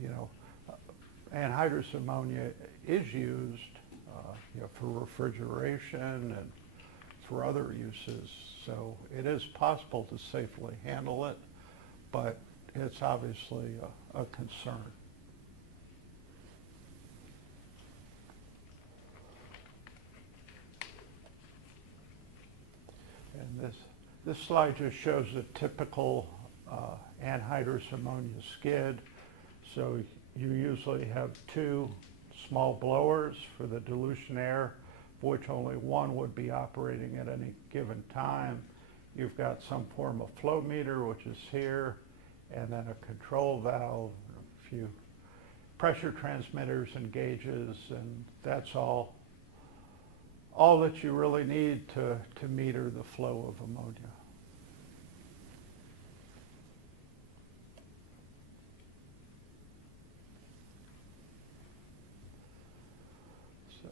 you know, anhydrous ammonia is used, you know, for refrigeration and for other uses. So it is possible to safely handle it, but it's obviously a concern. And this slide just shows a typical anhydrous ammonia skid. So you usually have two small blowers for the dilution air, which only one would be operating at any given time. You've got some form of flow meter, which is here, and then a control valve, a few pressure transmitters and gauges, and that's all that you really need to meter the flow of ammonia. So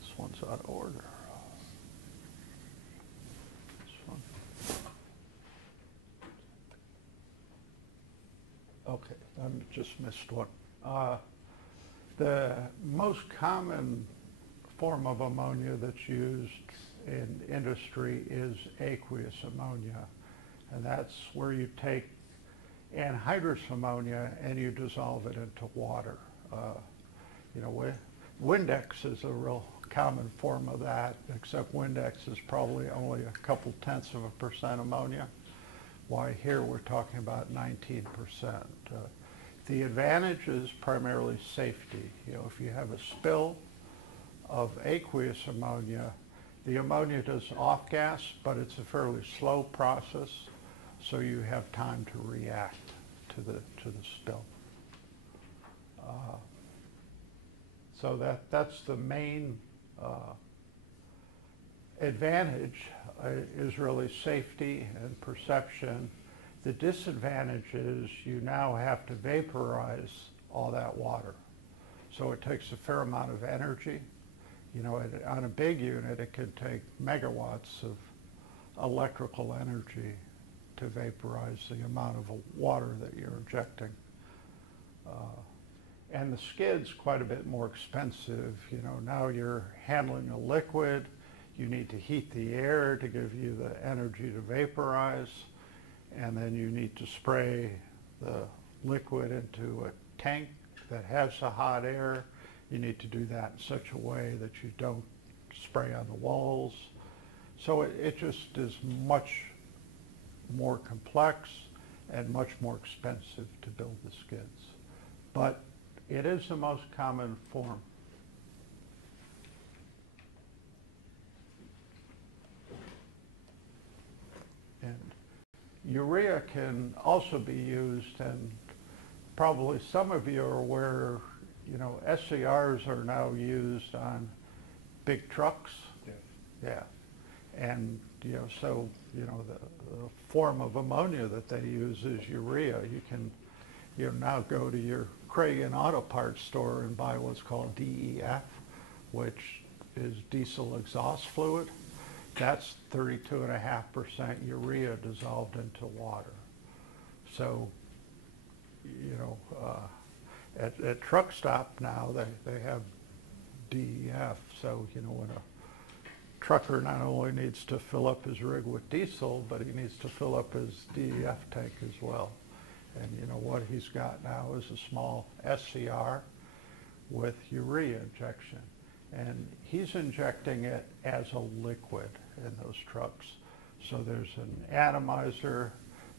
this one's out of order. This one. Okay, I just missed one. The most common form of ammonia that's used in industry is aqueous ammonia, and that's where you take anhydrous ammonia and you dissolve it into water. You know, Windex is a real common form of that, except Windex is probably only a couple tenths of a percent ammonia, while here we're talking about 19%. The advantage is primarily safety. You know, if you have a spill of aqueous ammonia, the ammonia does off-gas, but it's a fairly slow process, so you have time to react to the spill. So that's the main advantage is really safety and perception. The disadvantage is you now have to vaporize all that water. So it takes a fair amount of energy. You know, on a big unit, it could take megawatts of electrical energy to vaporize the amount of water that you're injecting. And the skid's quite a bit more expensive. You know, now you're handling a liquid. You need to heat the air to give you the energy to vaporize. And then you need to spray the liquid into a tank that has the hot air. You need to do that in such a way that you don't spray on the walls. So it just is much more complex and much more expensive to build the skids. But it is the most common form. And urea can also be used, and probably some of you are aware, you know, SCRs are now used on big trucks. Yes. Yeah. And, you know, so, you know, the form of ammonia that they use is urea. You can, you know, now go to your Cragen Auto Parts store and buy what's called DEF, which is diesel exhaust fluid. That's 32.5% urea dissolved into water. So, you know, at truck stop now, they have DEF. So, you know, when a trucker not only needs to fill up his rig with diesel, but he needs to fill up his DEF tank as well. And, you know, what he's got now is a small SCR with urea injection. And he's injecting it as a liquid in those trucks. So there's an atomizer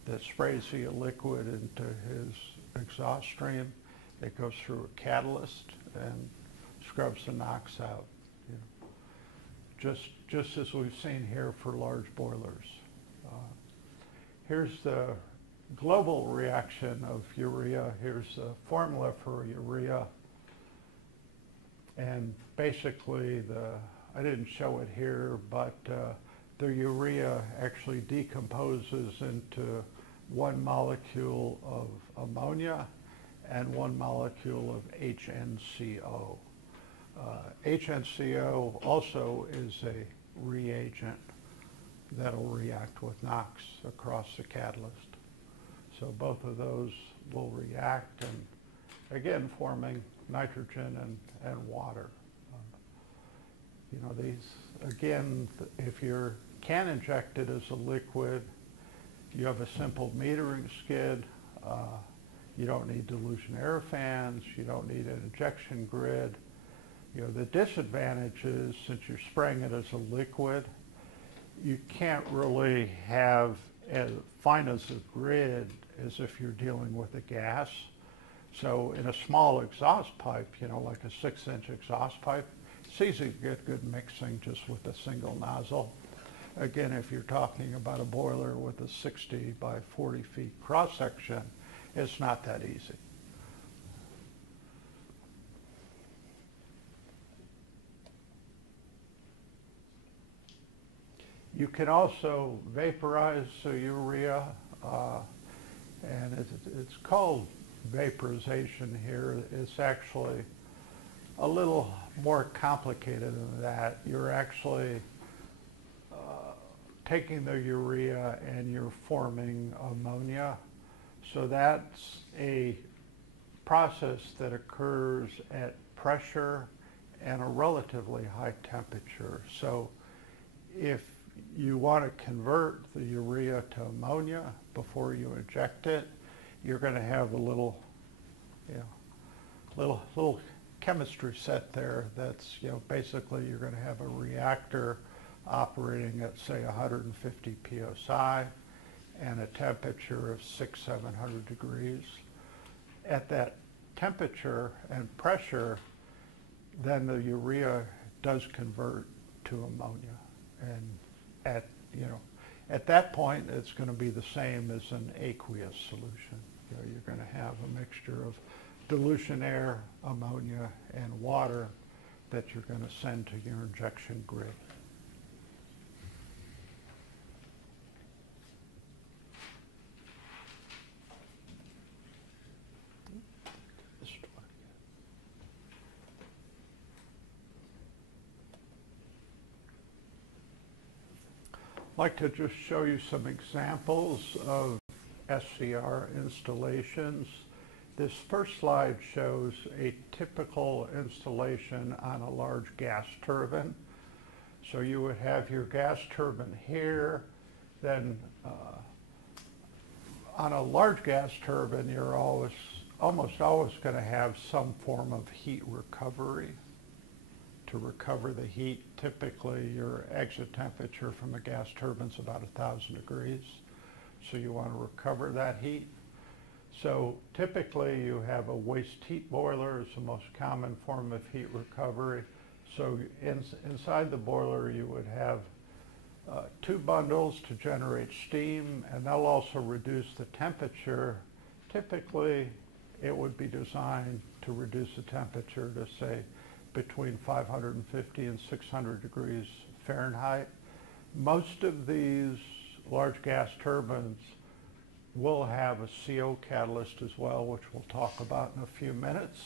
that sprays the liquid into his exhaust stream. It goes through a catalyst and scrubs the NOx out. You know, just as we've seen here for large boilers. Here's the global reaction of urea. Here's the formula for urea. And basically, I didn't show it here, but the urea actually decomposes into one molecule of ammonia and one molecule of HNCO. HNCO also is a reagent that'll react with NOx across the catalyst. So both of those will react, and again forming nitrogen and water. You know, these, again, if you can inject it as a liquid, you have a simple metering skid. You don't need dilution air fans. You don't need an injection grid. You know, the disadvantage is, since you're spraying it as a liquid, you can't really have as fine as a grid as if you're dealing with a gas. So in a small exhaust pipe, you know, like a 6-inch exhaust pipe, it's easy to get good mixing just with a single nozzle. Again, if you're talking about a boiler with a 60 by 40 feet cross section, it's not that easy. You can also vaporize urea, and it's called vaporization here. It's actually a little more complicated than that. You're actually taking the urea and you're forming ammonia. So that's a process that occurs at pressure and a relatively high temperature. So if you want to convert the urea to ammonia before you inject it, you're going to have a little, you know, little chemistry set there that's, you know, basically you're going to have a reactor operating at, say, 150 psi and a temperature of 600-700 degrees. At that temperature and pressure, then the urea does convert to ammonia. And at, you know, at that point, it's going to be the same as an aqueous solution. You know, you're going to have a mixture of dilution air, ammonia, and water that you're going to send to your injection grid. I'd like to just show you some examples of Scr installations. This first slide shows a typical installation on a large gas turbine. So you would have your gas turbine here, then on a large gas turbine you're almost always going to have some form of heat recovery. To recover the heat, typically your exit temperature from a gas turbine is about 1,000 degrees. so you want to recover that heat. So typically you have a waste heat boiler is the most common form of heat recovery. So inside the boiler you would have two bundles to generate steam, and they'll also reduce the temperature. Typically it would be designed to reduce the temperature to say between 550 and 600 degrees Fahrenheit. Most of these large gas turbines will have a CO catalyst as well, which we'll talk about in a few minutes.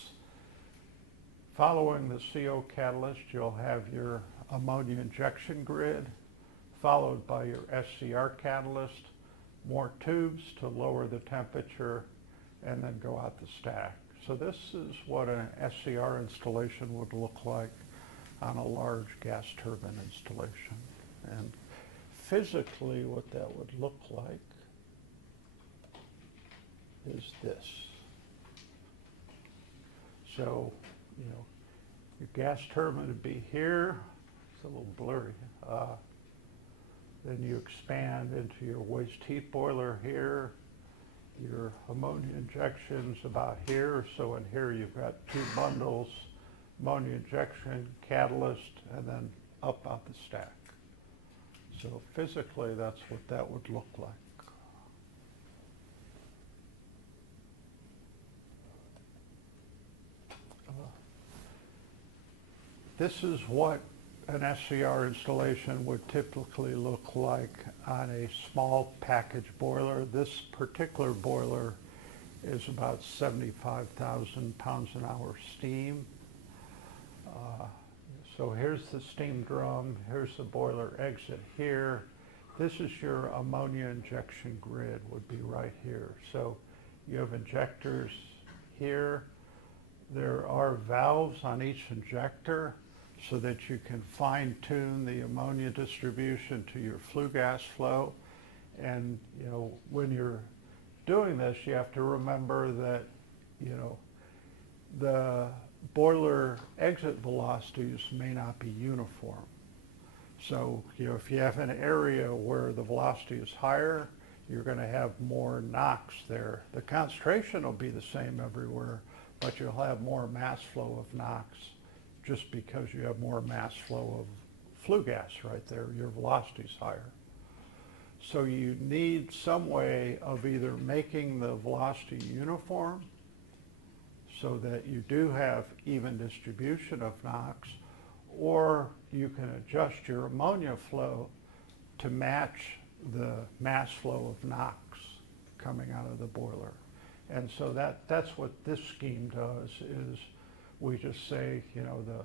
Following the CO catalyst, you'll have your ammonia injection grid, followed by your Scr catalyst, more tubes to lower the temperature, and then go out the stack. So this is what an Scr installation would look like on a large gas turbine installation. And physically what that would look like is this. So, you know, your gas turbine would be here. It's a little blurry. Then you expand into your waste heat boiler here. Your ammonia injections about here. So in here you've got two bundles, ammonia injection, catalyst, and then up out the stack. So physically that's what that would look like. This is what an Scr installation would typically look like on a small package boiler. This particular boiler is about 75,000 pounds an hour steam. So here's the steam drum, here's the boiler exit here. This is your ammonia injection grid, would be right here. So you have injectors here. There are valves on each injector so that you can fine-tune the ammonia distribution to your flue gas flow. And you know, when you're doing this, you have to remember that, you know, the boiler exit velocities may not be uniform. So, you know, if you have an area where the velocity is higher, you're going to have more NOx there. The concentration will be the same everywhere, but you'll have more mass flow of NOx just because you have more mass flow of flue gas right there. Your velocity is higher. So you need some way of either making the velocity uniform so that you do have even distribution of NOx, or you can adjust your ammonia flow to match the mass flow of NOx coming out of the boiler. And so that's what this scheme does, is we just say, you know, the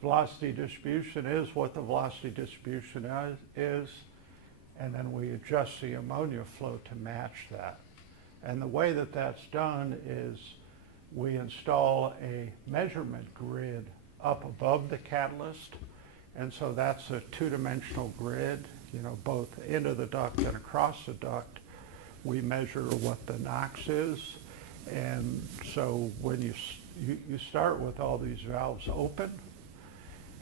velocity distribution is what the velocity distribution is, and then we adjust the ammonia flow to match that. And the way that that's done is we install a measurement grid up above the catalyst, and so that's a two-dimensional grid, you know, both into the duct and across the duct. We measure what the NOx is, and so when you start with all these valves open,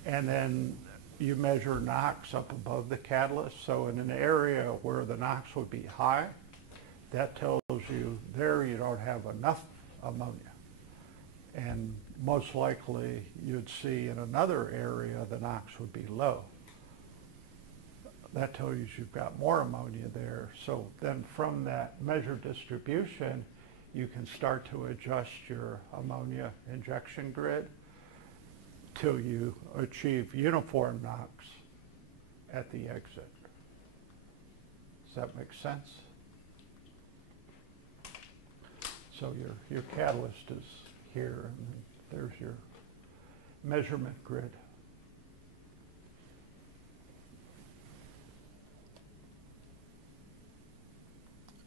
and then you measure NOx up above the catalyst. So in an area where the NOx would be high, that tells you there you don't have enough ammonia. And most likely you'd see in another area the NOx would be low. That tells you you've got more ammonia there. So then from that measured distribution, you can start to adjust your ammonia injection grid till you achieve uniform NOx at the exit. Does that make sense? So your catalyst is here, and there's your measurement grid.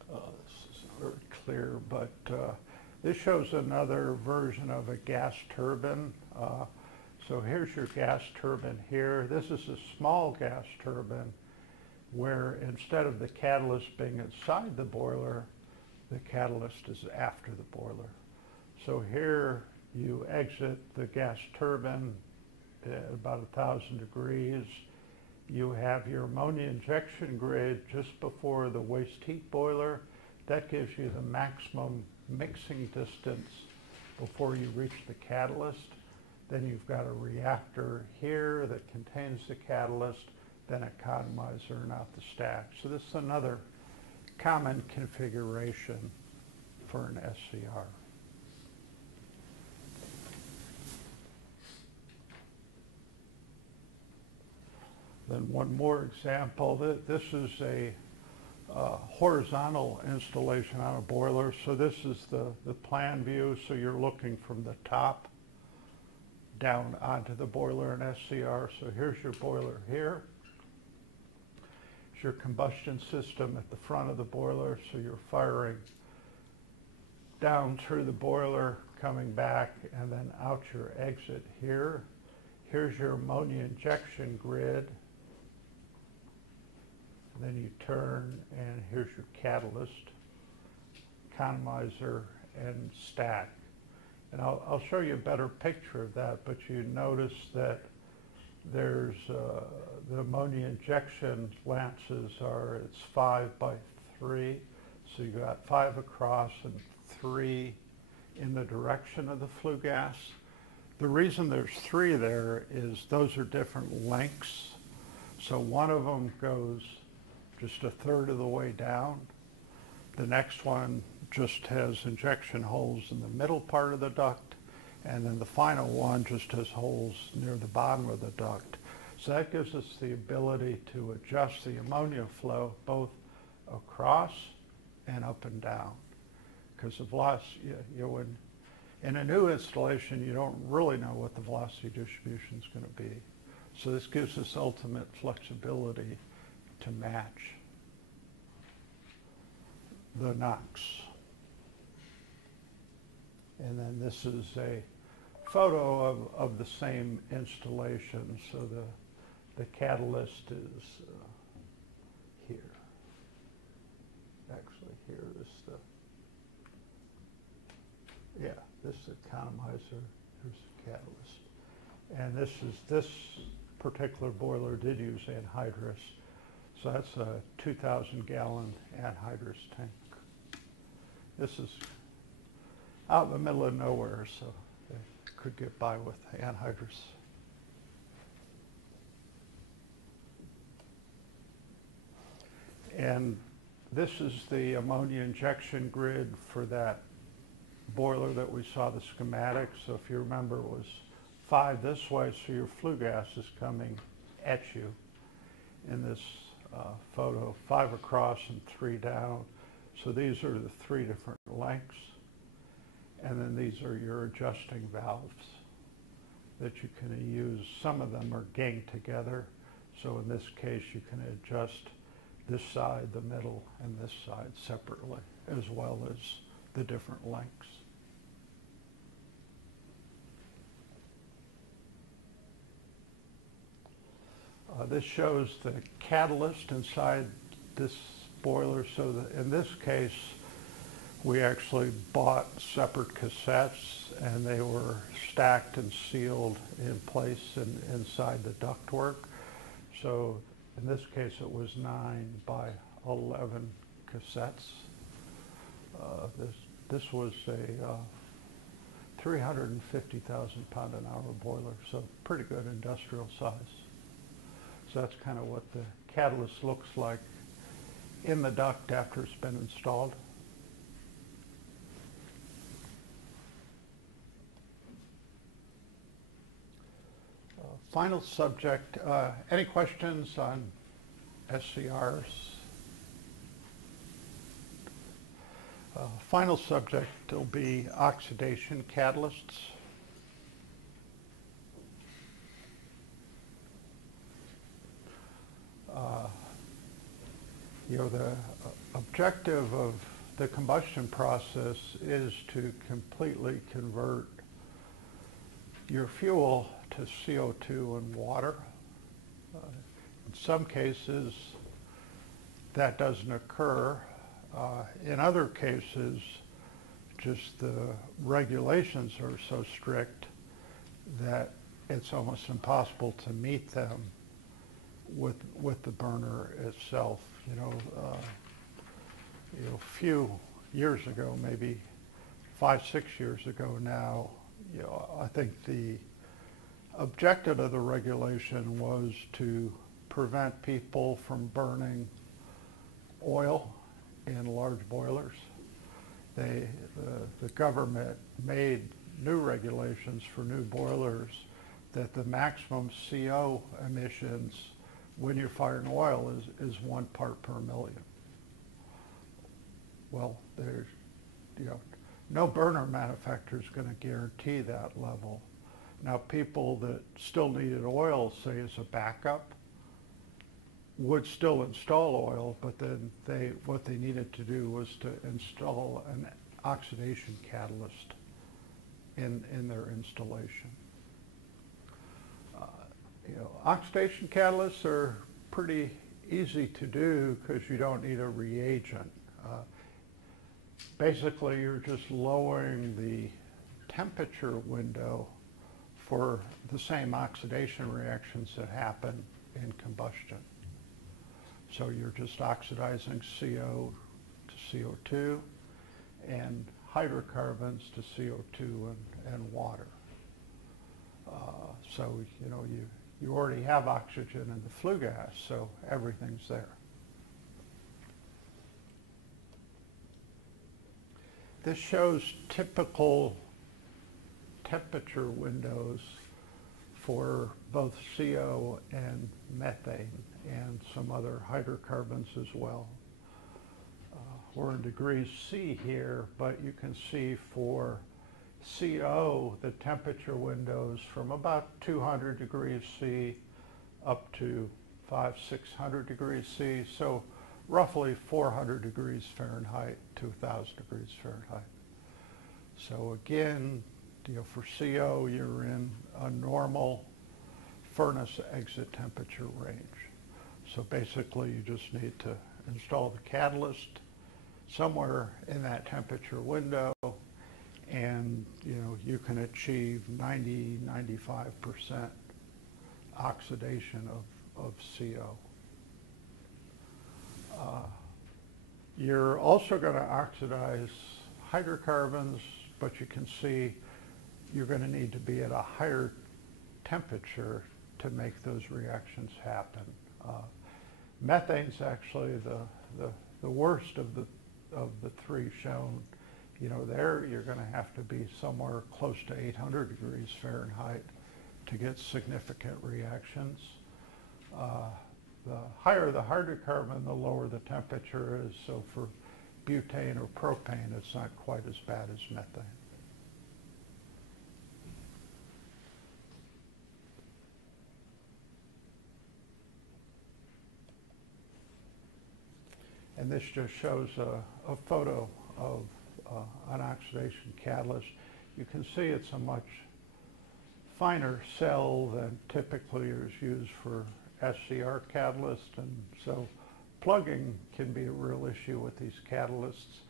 This isn't very clear, but this shows another version of a gas turbine. So here's your gas turbine here. This is a small gas turbine where instead of the catalyst being inside the boiler, the catalyst is after the boiler. So here you exit the gas turbine at about 1,000 degrees. You have your ammonia injection grid just before the waste heat boiler. That gives you the maximum mixing distance before you reach the catalyst. Then you've got a reactor here that contains the catalyst, then a economizer and out the stack. So this is another common configuration for an SCR. Then one more example. This is a horizontal installation on a boiler. So this is the plan view. So you're looking from the top down onto the boiler in SCR. So here's your boiler here. Here's your combustion system at the front of the boiler. So you're firing down through the boiler, coming back, and then out your exit here. Here's your ammonia injection grid. Then you turn, and here's your catalyst, economizer, and stack. And I'll show you a better picture of that, but you notice that there's the ammonia injection lances it's 5 by 3. So you got 5 across and 3 in the direction of the flue gas. The reason there's 3 there is those are different lengths. So one of them goes just a third of the way down. The next one just has injection holes in the middle part of the duct, and then the final one just has holes near the bottom of the duct. So that gives us the ability to adjust the ammonia flow both across and up and down. Because the velocity, in a new installation, you don't really know what the velocity distribution is going to be. So this gives us ultimate flexibility to match the Nox. And then this is a photo of the same installation. So the catalyst is here. Actually here, this is the economizer, here's the catalyst. And this particular boiler did use anhydrous. So that's a 2,000 gallon anhydrous tank. This is out in the middle of nowhere, so they could get by with anhydrous. And this is the ammonia injection grid for that boiler that we saw the schematic. So if you remember, it was 5 this way, so your flue gas is coming at you in this photo, 5 across and 3 down. So these are the 3 different lengths. And then these are your adjusting valves that you can use. Some of them are ganged together. So in this case, you can adjust this side, the middle, and this side separately, as well as the different lengths. This shows the catalyst inside this boiler. So in this case, we actually bought separate cassettes, and they were stacked and sealed in place inside the ductwork. So in this case, it was 9 by 11 cassettes. This was a 350,000 pound an hour boiler, so pretty good industrial size. So that's kind of what the catalyst looks like in the duct after it's been installed. Final subject, any questions on SCRs? Final subject will be oxidation catalysts. The objective of the combustion process is to completely convert your fuel to CO2 and water. In some cases, that doesn't occur. In other cases, just the regulations are so strict that it's almost impossible to meet them with the burner itself. A few years ago, maybe 5, 6 years ago now, I think the objective of the regulation was to prevent people from burning oil in large boilers. The government made new regulations for new boilers that the maximum CO emissions when you're firing oil is 1 part per million. Well, there's, no burner manufacturer is going to guarantee that level. Now, people that still needed oil, say as a backup, would still install oil, but then what they needed to do was to install an oxidation catalyst in their installation. Oxidation catalysts are pretty easy to do because you don't need a reagent. Basically, you're just lowering the temperature window for the same oxidation reactions that happen in combustion. So you're just oxidizing CO to CO2 and hydrocarbons to CO2 and water. So you already have oxygen in the flue gas, so everything's there. This shows typical temperature windows for both CO and methane and some other hydrocarbons as well. We're in degrees C here, but you can see for CO, the temperature windows from about 200 degrees C up to 500-600 degrees C, so roughly 400 degrees Fahrenheit to 1,000 degrees Fahrenheit. So again, for CO, you're in a normal furnace exit temperature range. So basically, you just need to install the catalyst somewhere in that temperature window, and you can achieve 90–95% oxidation of CO. You're also going to oxidize hydrocarbons, but you can see you're going to need to be at a higher temperature to make those reactions happen. Methane's actually the worst of the three shown. There you're going to have to be somewhere close to 800 degrees Fahrenheit to get significant reactions. The higher the hydrocarbon, the lower the temperature is. So for butane or propane, it's not quite as bad as methane. And this just shows a photo of an oxidation catalyst. You can see it's a much finer cell than typically is used for Scr catalysts, and so plugging can be a real issue with these catalysts,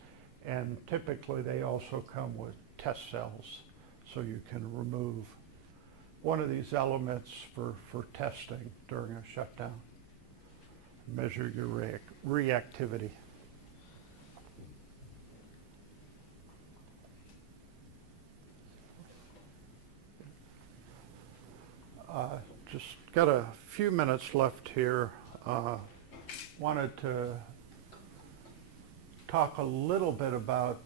and typically they also come with test cells, so you can remove one of these elements for testing during a shutdown. Measure your reactivity. Just got a few minutes left here. Wanted to talk a little bit about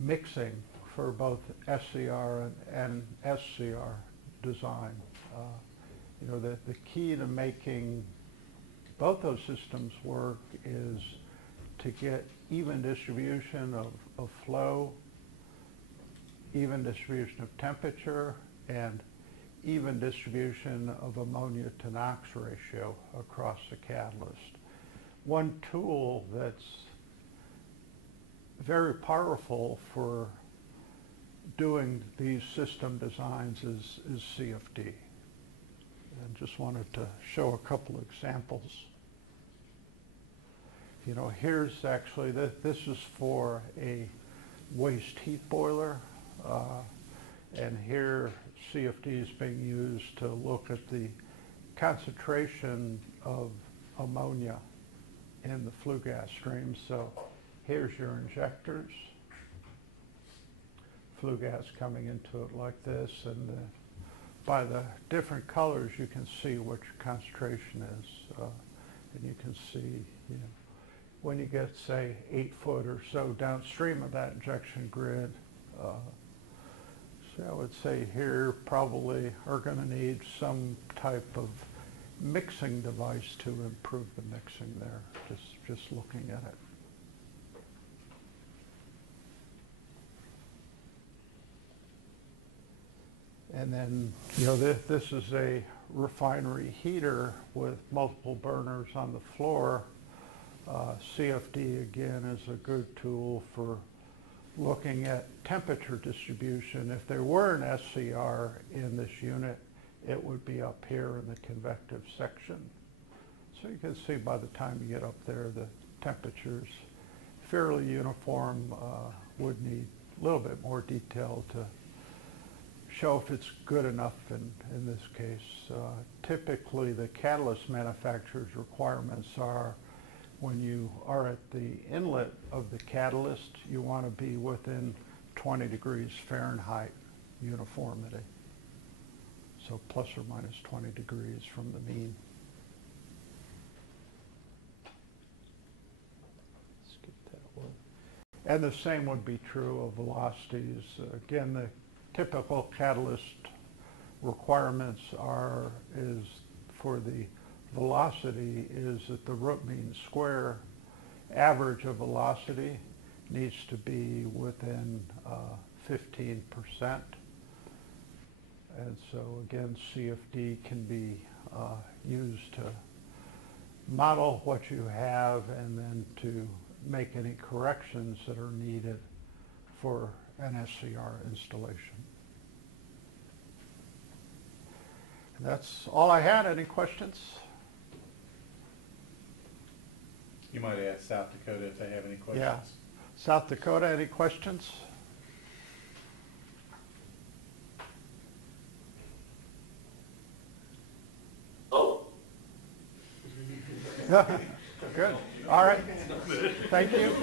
mixing for both SCR and SCR design. The key to making both those systems work is to get even distribution of flow, even distribution of temperature, and even distribution of ammonia to NOx ratio across the catalyst. One tool that's very powerful for doing these system designs is CFD. And just wanted to show a couple of examples. Here's actually, this is for a waste heat boiler. And here, CFD is being used to look at the concentration of ammonia in the flue gas stream. So here's your injectors. Flue gas coming into it like this, and by the different colors you can see what your concentration is. And you can see, you know, when you get, say, 8 foot or so downstream of that injection grid, so I would say here probably are going to need some type of mixing device to improve the mixing there, just looking at it. And then, you know, this is a refinery heater with multiple burners on the floor. CFD, again, is a good tool for looking at temperature distribution. If there were an SCR in this unit, it would be up here in the convective section. So you can see by the time you get up there, the temperature's fairly uniform. Would need a little bit more detail to show if it's good enough in this case. Typically, the catalyst manufacturer's requirements are when you are at the inlet of the catalyst, you want to be within 20 degrees Fahrenheit uniformity. So plus or minus 20 degrees from the mean. Skip that one. And the same would be true of velocities. Again, the typical catalyst requirements is for the velocity is that the root mean square average of velocity needs to be within 15%. And so again, CFD can be used to model what you have and then to make any corrections that are needed for an SCR installation. And that's all I had. Any questions? You might ask South Dakota if they have any questions. Yeah. South Dakota, any questions? Oh, Good. All right. Thank you.